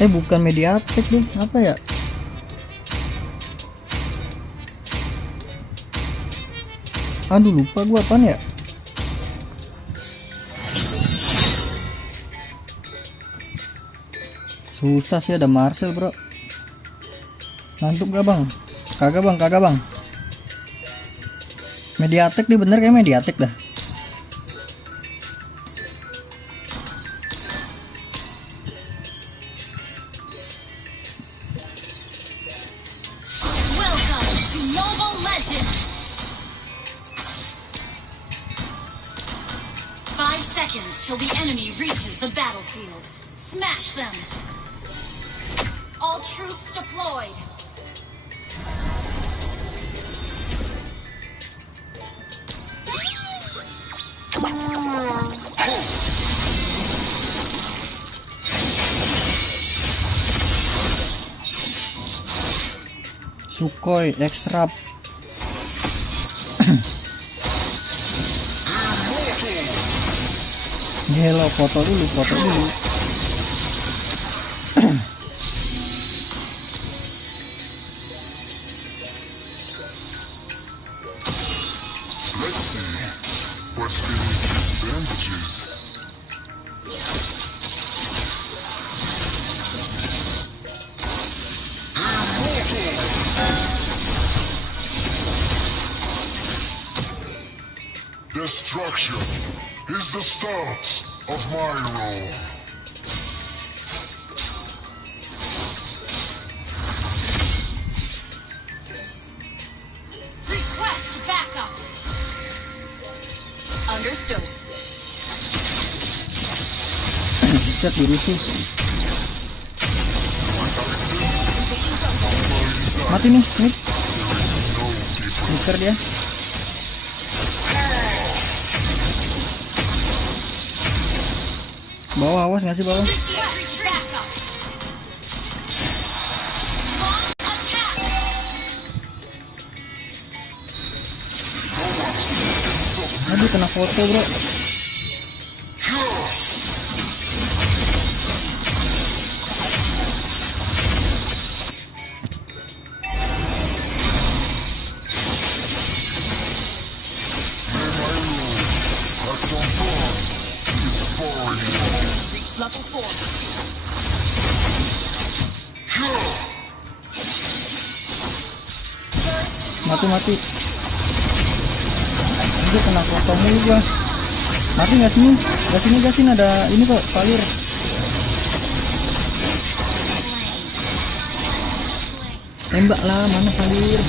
Bukan Mediatek deh, apa ya? Aduh, lupa gua apaan ya. Susah sih, ada Marcel bro. Ngantuk gak bang? Kagak bang. Mediatek nih, bener kayak Mediatek dah. Welcome to Mobile Legends! 5 seconds till the enemy reaches the battlefield. Smash them! All troops deployed! Sukhoi X-Rap. Hello, foto dulu. Let's see. What's beneath these bandages? Destruction is the start of my rule. Request backup! Understood. Set dirusuh. Mati nih, nih. Sniper dia. Bawah, awas nggak sih bawah? Request backup! Launch attack! Aduh, kena foto bro. Have some fun. It's boring. Level 4. mati. Dia kena foto mulu gua. Mati nggak sini? Gak sini ada ini kok palir. Tembak lah, mana palir?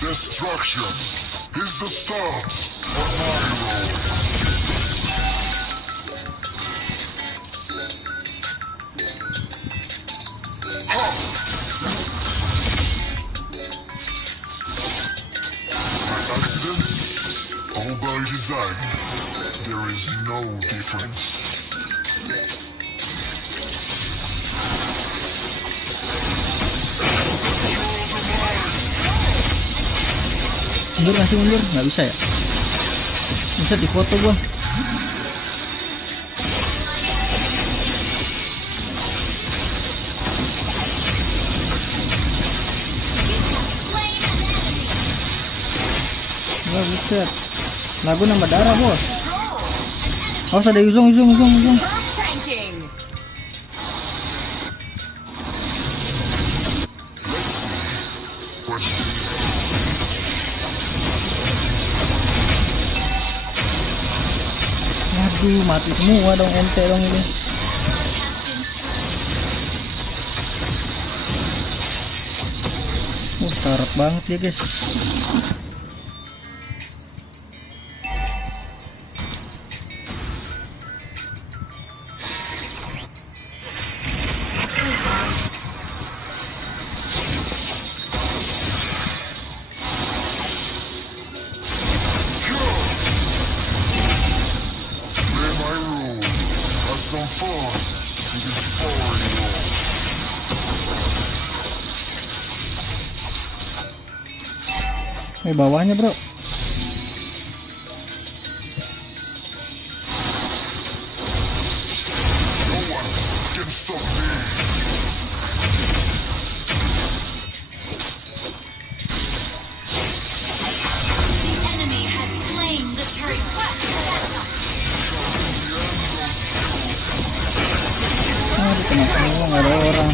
Destruction is the start of my role. By accident, or by design, there is no difference. Mundur, nggak bisa ya? Bisa difoto gua. Wah, buset. Lagu nambah darah, bos. Harus ada uzung. Aduh, mati semua dong, ente dong ini. Tarak banget ya guys. Bawahnya bro. Kenapa nggak ada orang?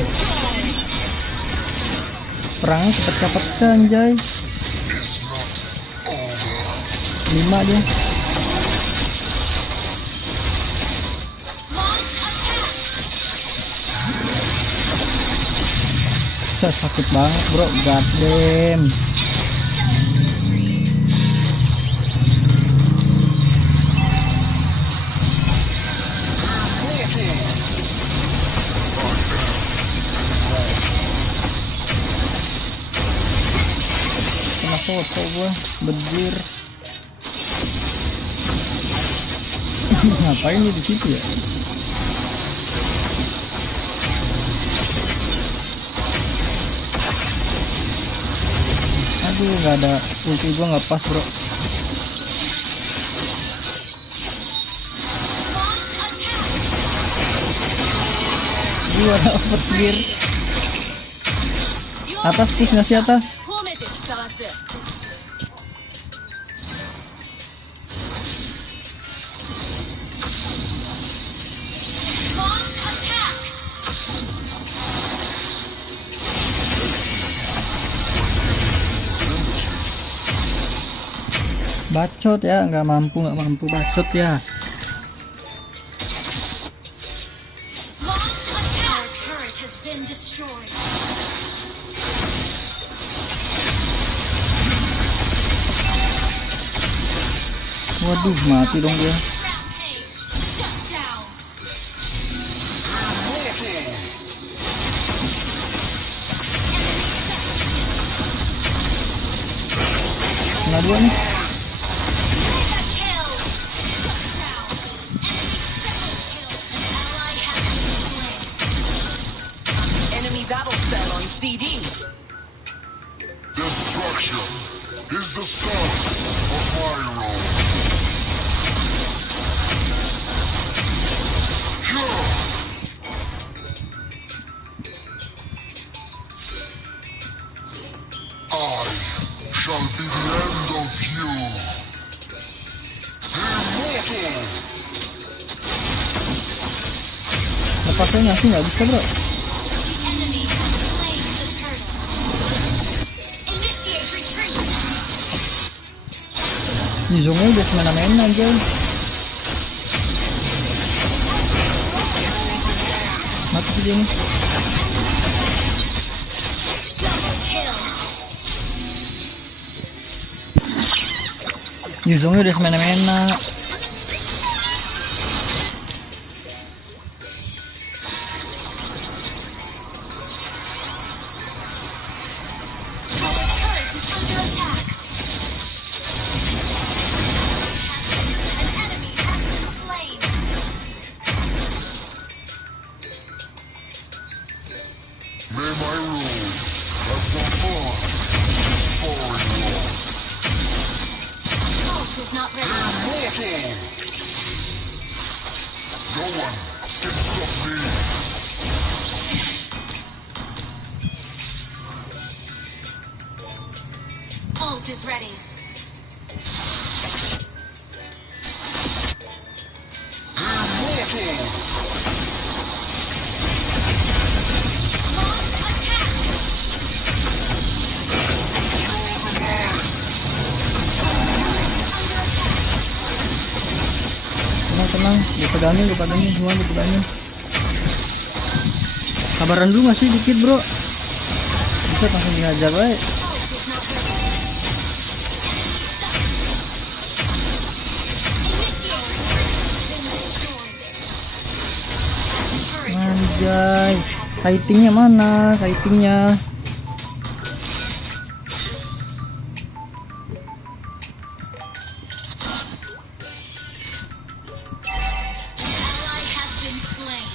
Perangnya cepet-cepet anjay. 5 dia. Sakit banget bro, goddamn. Kena foto gua, bejir. Ngapain dia di situ ya? Aduh, nggak ada ulti gua, nggak pas bro. Gua dapet gear. Atas push, ngasih atas. Bacot ya, nggak mampu bacot ya. Waduh, mati dong dia. Kena dua nih. pasnya ngasih nggak bisa bro. Enemy has slain the turtle. Initiate retreat. Yuzongnya udah semena-mena aja. Mati sih dia nih. Double kill. Yuzongnya udah semena-mena. Our turret is under attack. An enemy has been slain. May my rule have some fun. Foreign world. Ult is not ready. Immortal! No one can stop me. Ult is ready. Immortal! Launch attack. Under attack. Tenang, dipegangin semua dipegangin. Kabaran dulu masih dikit bro. Bisa langsung dihajar baik. Anjay, kitingnya mana? Kitingnya. Ally has been slain.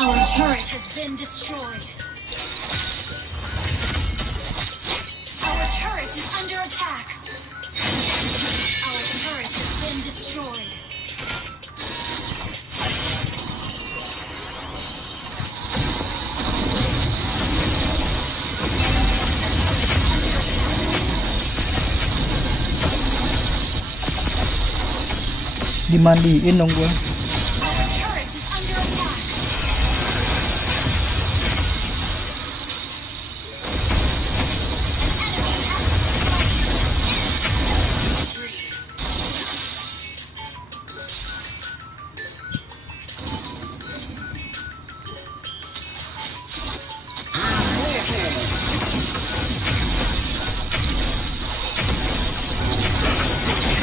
Our turret has been destroyed. Our turret is under attack. Our turret has been destroyed. Dimandiin dong gua. Our turret is under attack.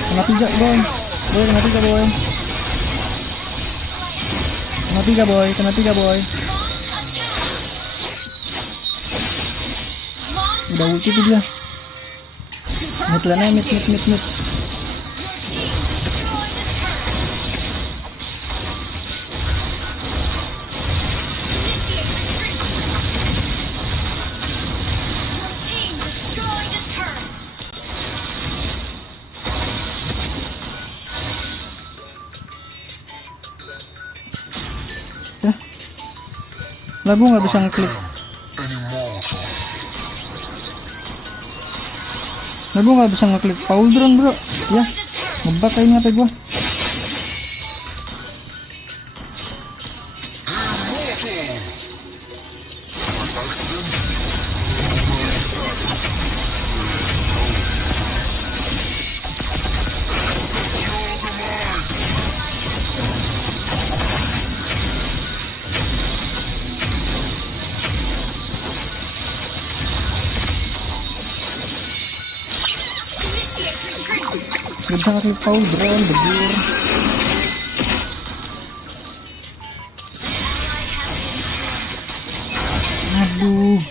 Kena 3 boy. Boy kena 3 boy. Kena 3 boy, kena 3 boy. Udah ulti tuh dia. Mutlannya mid. Ya. Lah gua nggak bisa ngeklik. Nah gue gak bisa ngeklik pauldron bro. Ya ngebug kayaknya HP gue. Gak bisa ngeklik pauldron bejur. Aduh.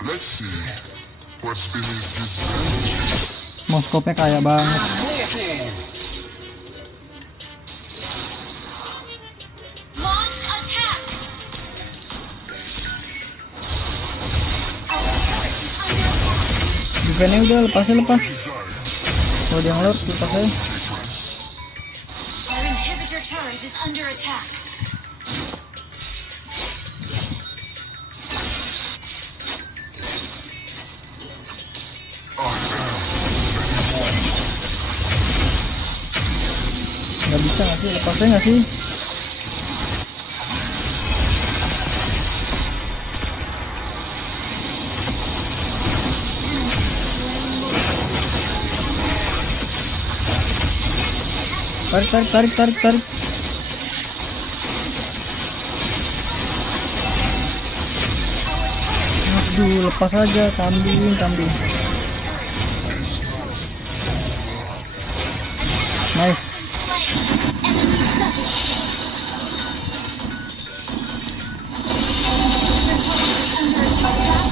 Let's see what's beneath this bandage. Moskopnya kaya banget. Launch attack. Defense-nya udah lepas. Kalau dia ngelot lepas aja. turret is under attack. Nggak bisa nggak sih? Lepasnya nggak sih? Tarik. Aduh, lepas aja kambing. Nice.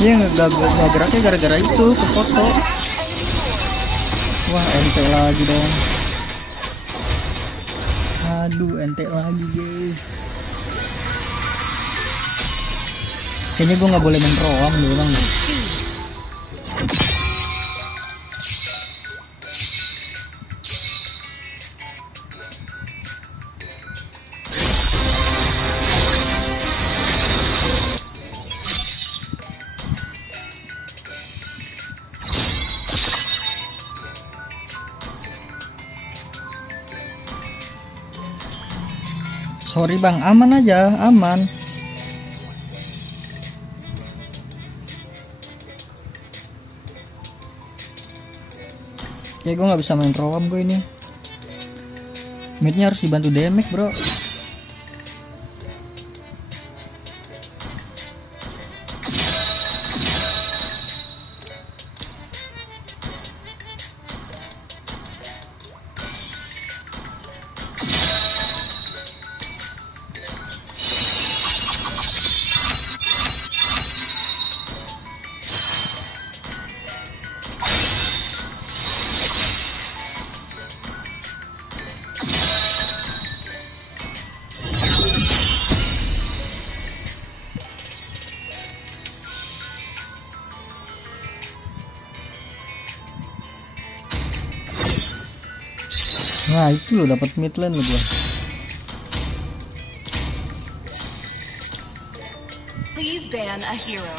Iya nggak geraknya gara-gara itu ke foto. Wah, ente lagi dong. Aduh, ente lagi guys. Kayaknya gue nggak boleh main roam deh bang. Sorry bang, aman aja, aman. Kayak gue nggak bisa main roam gue ini. Midnya harus dibantu damage bro. Nah itu lo dapat mid lane lo gua. Please ban a hero.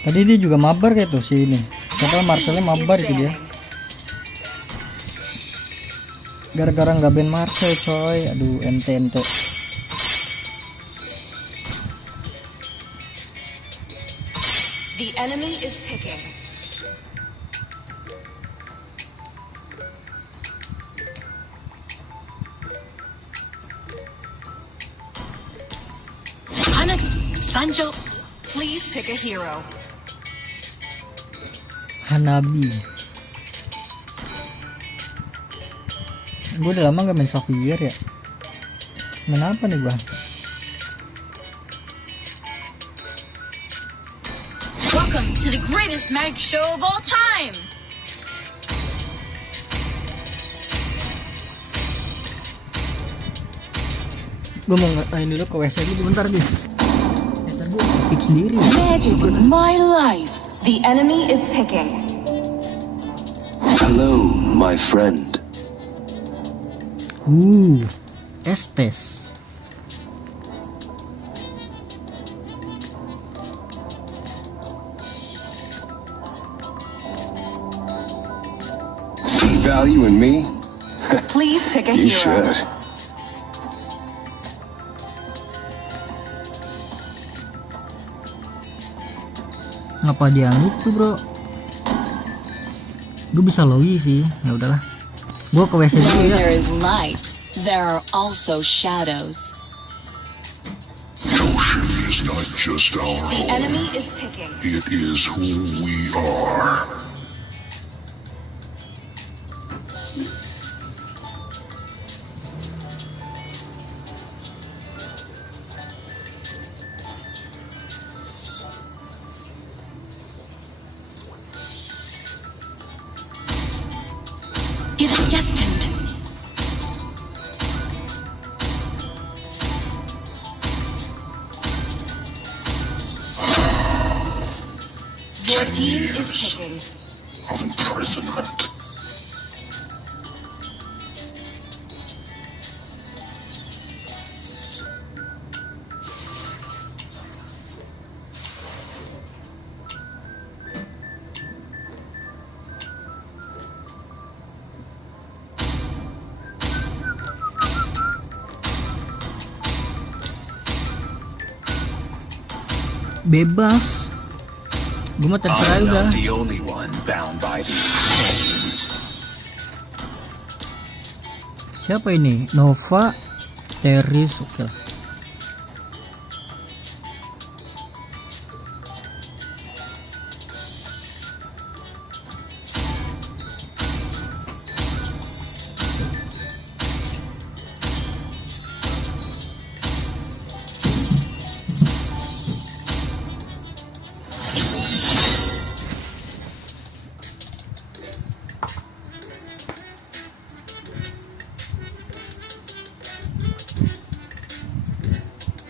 Tadi dia juga mabar kayak tuh si ini. Total Marcelnya mabar itu dia. Gara-gara nggak ban Marcel coy. Aduh ente. The enemy is picking. Sanjo. Please pick a hero. Hanabi. Gue udah lama gak main Xavier ya. Main apa nih gua? Welcome to the greatest mag show of all time. Gue mau ngatain dulu ke WC dulu bentar guys. Ntar gue ketik sendiri. Magic is my life. The enemy is picking. Hello, my friend. Estes. See value in me? Please pick a You hero. should. Ngapa dia itu bro? Gue bisa lowi sih, ya udahlah. Gue ke WC dulu ya. There is light. There are also shadows. The ocean is not just our The home. enemy is picking. It is who we are. It's destined. team is years picking. of imprisonment. Bebas. Gue mah terserah I'm udah. not the only one bound by these chains. Siapa ini? Nova, Teris, oke lah.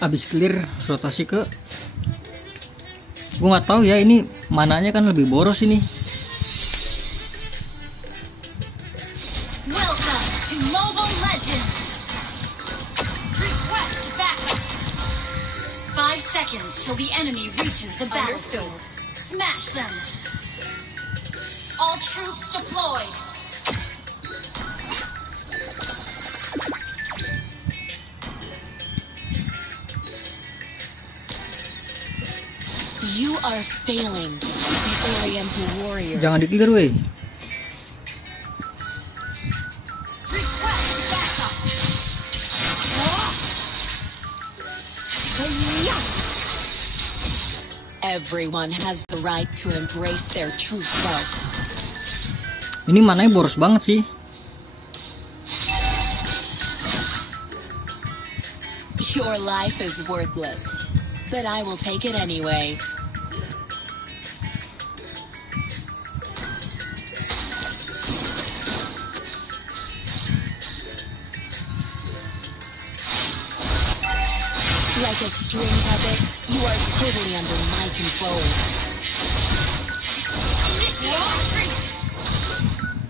Abis clear rotasi ke, gue nggak tahu ya ini mananya kan lebih boros ini. Welcome to Mobile Legends. Request backup. 5 seconds till the enemy reaches the battlefield. Smash them. All troops deployed. You are failing the Oriental Warriors. Jangan di clear weh. Request backup. Everyone has the right to embrace their true self. Ini mananya boros banget sih. Your life is worthless, but I will take it anyway. Like a string puppet, you are totally under my control. Initiate retreat.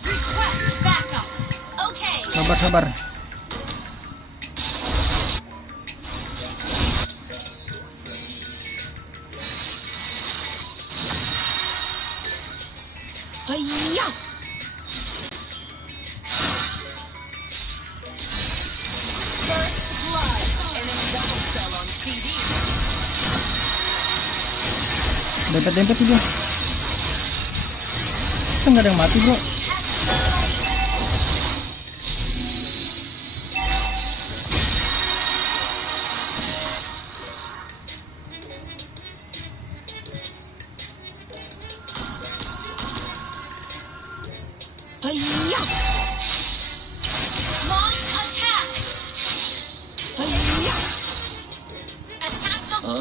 Request backup. Okay. Sabar. Hiya! First blood. Enemy double cell on CD. Dempet tuh dia. Kan nggak ada yang mati bro. Hiya! Launch attack. Hiya! Attack the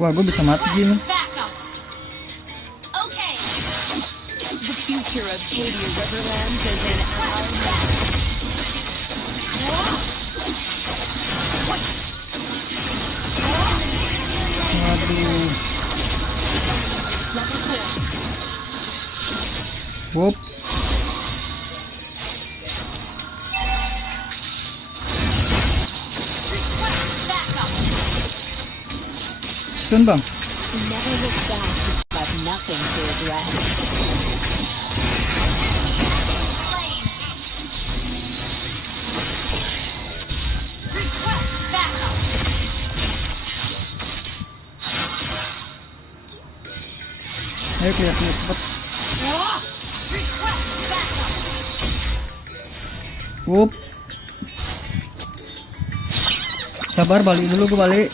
Wah, gue bisa mati gini. backup. Okay. The future of Cadia Riverlands is in our hands. Waduh. Wop. Stun bang. Never look back if you have nothing to regret. Slain. Request backup. Ayo clear cepet. Request backup. Wop. Sabar, balik dulu, gue balik.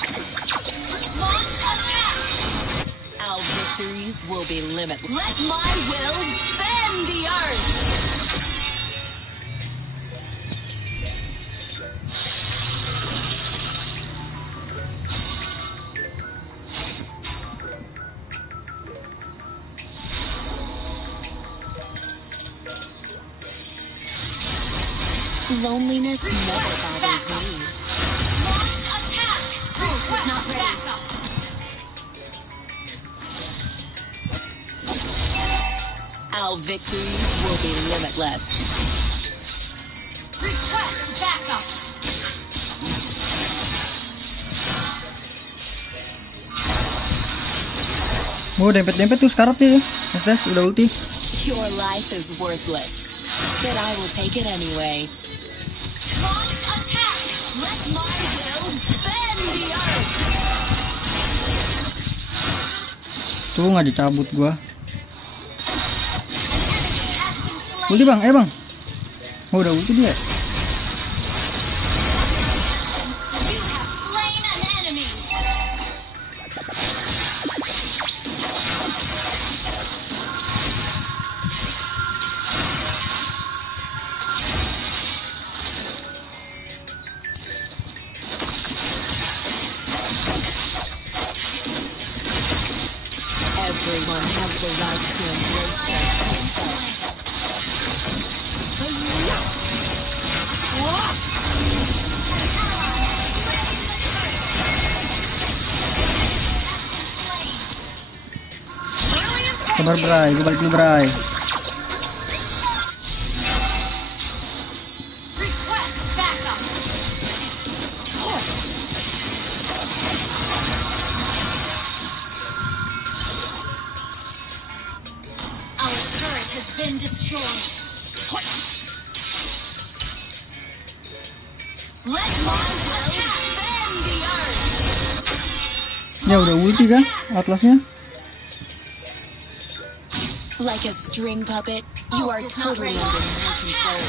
Launch attack. Our victories will be limitless. Let my will bend the earth. Loneliness never bothers me. Launch attack. Request backup. Victories will be limitless. Request backup. Oh, dempet-dempet tuh scarab ya. Mas udah ulti. Your life is worthless, but I will take it anyway. Launch attack. Let my will bend the earth. Tuh nggak dicabut gua. An enemy has been slain. Ulti bang, bang. Oh, udah ulti dia. You have slain an enemy. Everyone has the right to embrace their true self. Sabar Bray, gue balik dulu Bray. Request backup. Our turret has been destroyed. Let my will bend the earth. Ya udah ulti kan Atlasnya. Like a string puppet, you are totally under my control.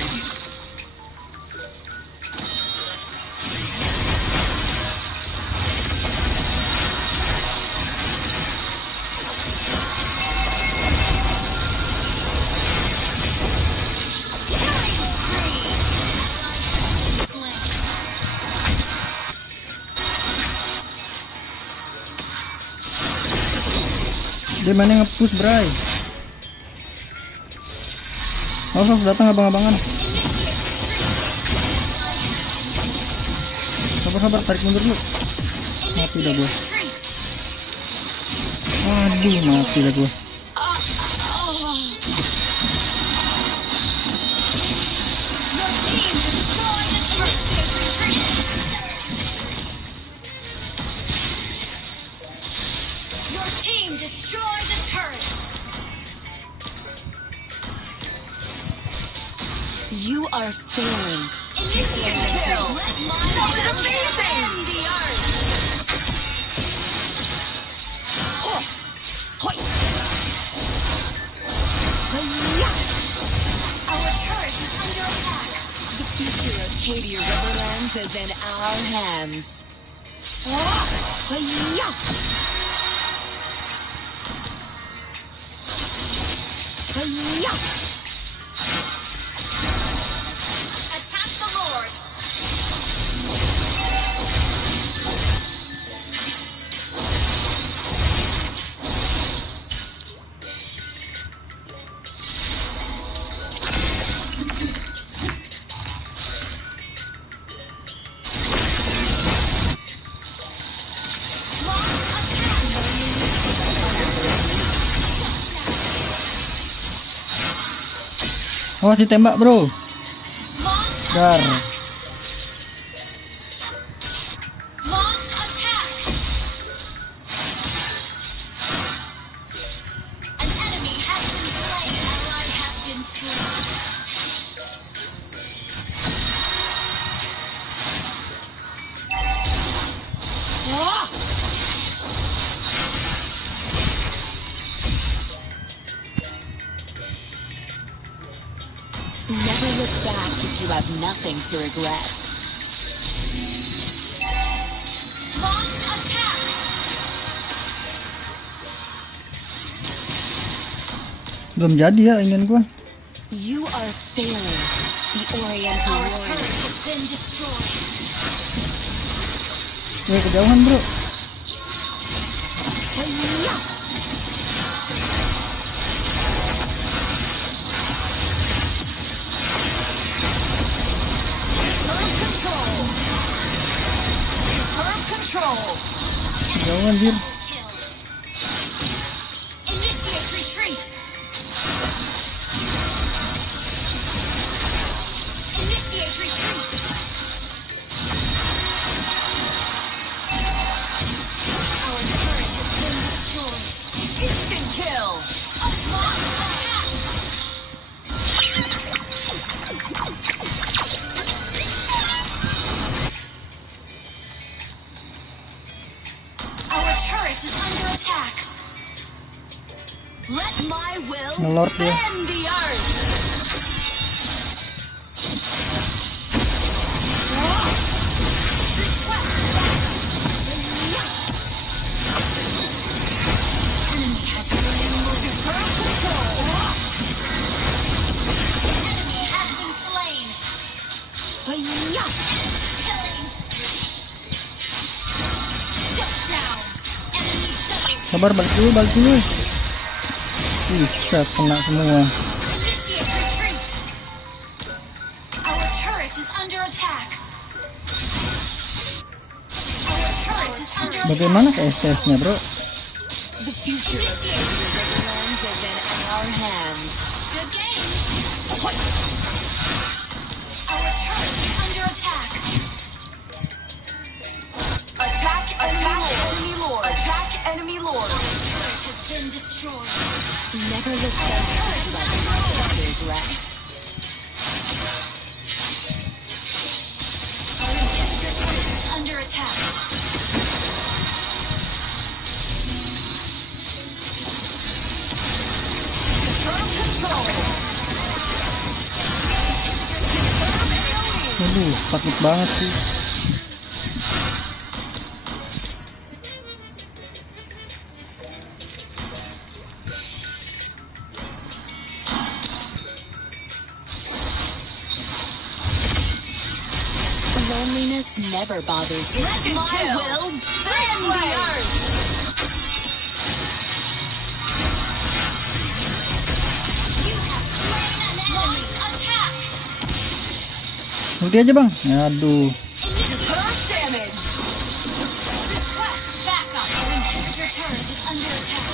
Dia mana nge-push Bray. Langsung datang abang-abangan. Sabar, tarik mundur dulu. Mati dah gua. Aduh, mati dah gua. Your team destroyed the turret. You are failing. Initiate kill. Let my will bend the earth. Our turret is under attack. The future of Cadia Riverlands is in our hands. Attack the Lord. Awas ditembak bro. Dar. Launch attack. An enemy has been slain. Ally has been slain. Never look back if you have nothing to regret. Launch attack. Belum jadi ya ingin gua. You are failing. The Oriental Our Warrior. turret has been destroyed. Kejauhan bro. Kejauhan anjir. Kill. Initiate retreat. ngelord ya. Bend the earth. Enemy has slain Lord. Enemy has been slain. Hi-ya. Shut down. Enemy double. Sabar, balik dulu. Bisa kena semua. Initiate retreat. Our turret is under attack. Our turret is under attack. Bagaimana ke SS-nya, bro? The future of the Riverlands is in our hands. Good game. Our turret is under attack. Attack enemy lord. Attack enemy lord. Our turret has been destroyed. Never look back like regret. Our inhibitor turret is under attack. Aduh, sakit banget sih. Loneliness never bothers me. Let my will bend the earth. You have slain an enemy. Attack. Ulti aja, Bang. Aduh. Superb damage. Request backup. Our inhibitor turret is under attack.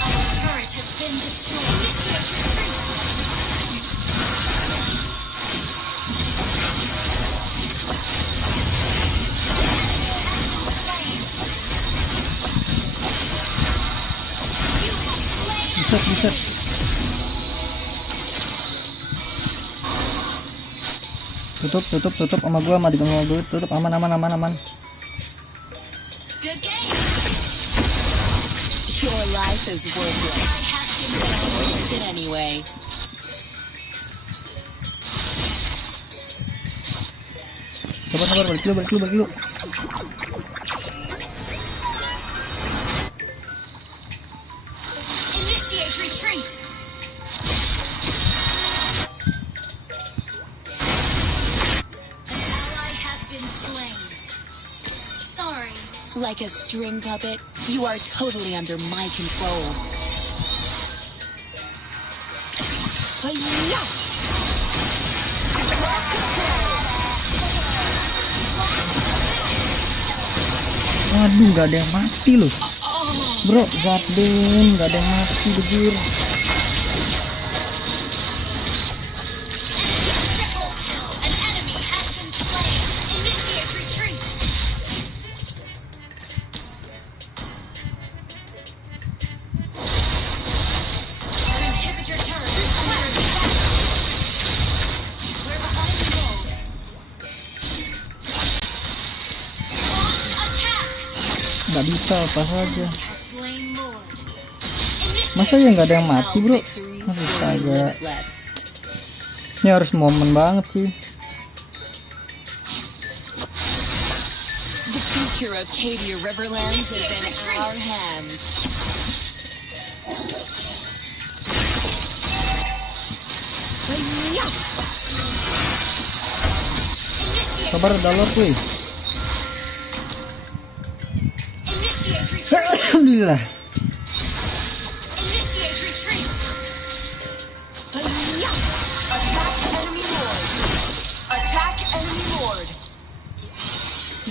Our turret has been destroyed. Initiate retreat. Bisa. Tutup sama gua, sama diganggu dulu. Tutup, aman. Good game. Your life is worthless. I have been it anyway. Sabar, balik dulu. Initiate retreat. An ally has been slain. Sorry. Like a string puppet, you are totally under my control. Hi-ya! Waduh, gak ada yang mati loh. Bro, goddamn, gak ada yang mati, bejir. An enemy has been slain. Initiate retreat. Our inhibitor turret is under attack. We're behind the goal. Launch attack. Gak bisa, apa saja. Has slain Lord. Masa ya gak ada yang mati, bro? Astaga. Ini harus momen banget sih. The future of Cadia Riverlands is in our hands. Sabar, dalor kuy. Initiate retreat. Alhamdulillah. Initiate retreat. Hi-ya! Attack enemy lord.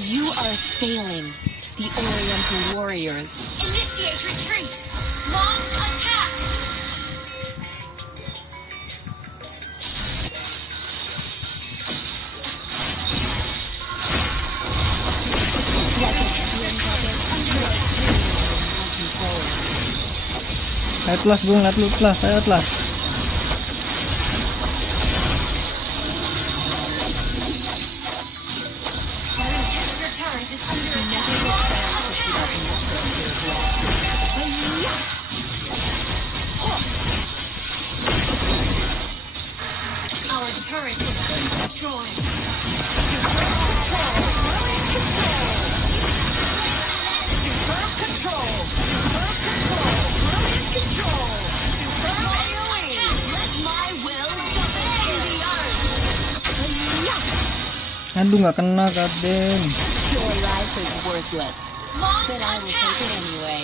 You are failing, the Oriental warriors. Initiate retreat. Launch attack. Like a string puppet under my control. Atlas, Bung, Atlas. Our inhibitor turret is under attack. Attack. Hi-ya! Aduh nggak kena Kaden. Your life is worthless, but I will take it anyway.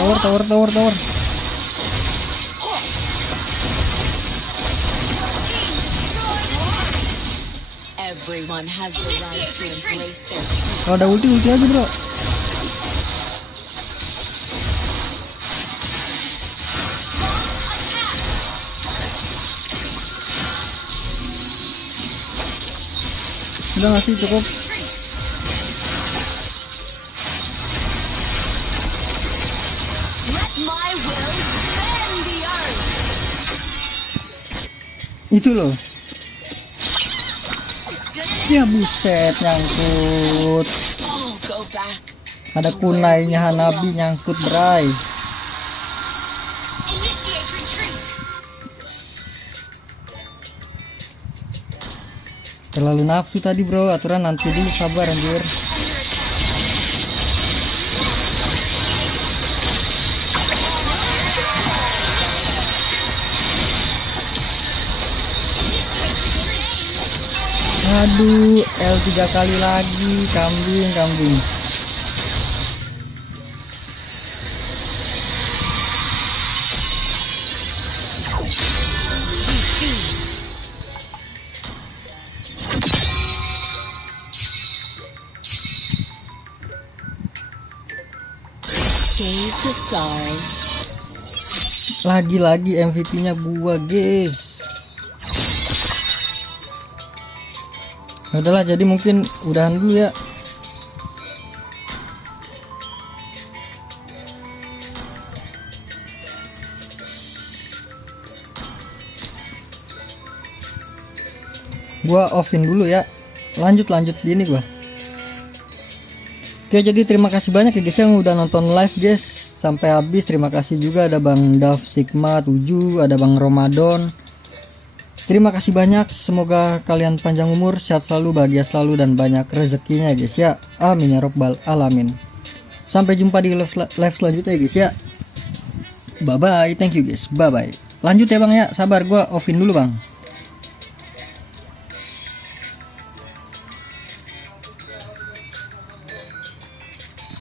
Tower. Everyone has the right to embrace their truth. Kalau ada ulti aja bro. Udah nggak sih, cukup. Let my will bend the earth. Itu loh. Ya buset, nyangkut. I'll go back. Ada kunainya Hanabi nyangkut berai. Initiate retreat. Terlalu nafsu tadi bro, aturan nanti dulu, sabar anjir. Aduh, L 3 kali lagi, kambing. Gaze the stars. Lagi-lagi MVP-nya gua, guys. Udahlah, jadi mungkin udahan dulu ya. Gua offin dulu ya. Lanjut di ini gua. Oke, jadi terima kasih banyak ya guys yang udah nonton live guys sampai habis. Terima kasih juga ada Bang Dav Sigma 7, ada Bang Ramadan. Terima kasih banyak, semoga kalian panjang umur, sehat selalu, bahagia selalu, dan banyak rezekinya guys ya. Amin ya robbal alamin. Sampai jumpa di live selanjutnya guys ya. Bye bye, thank you guys, bye bye. Lanjut ya bang ya, sabar, gua offin dulu bang.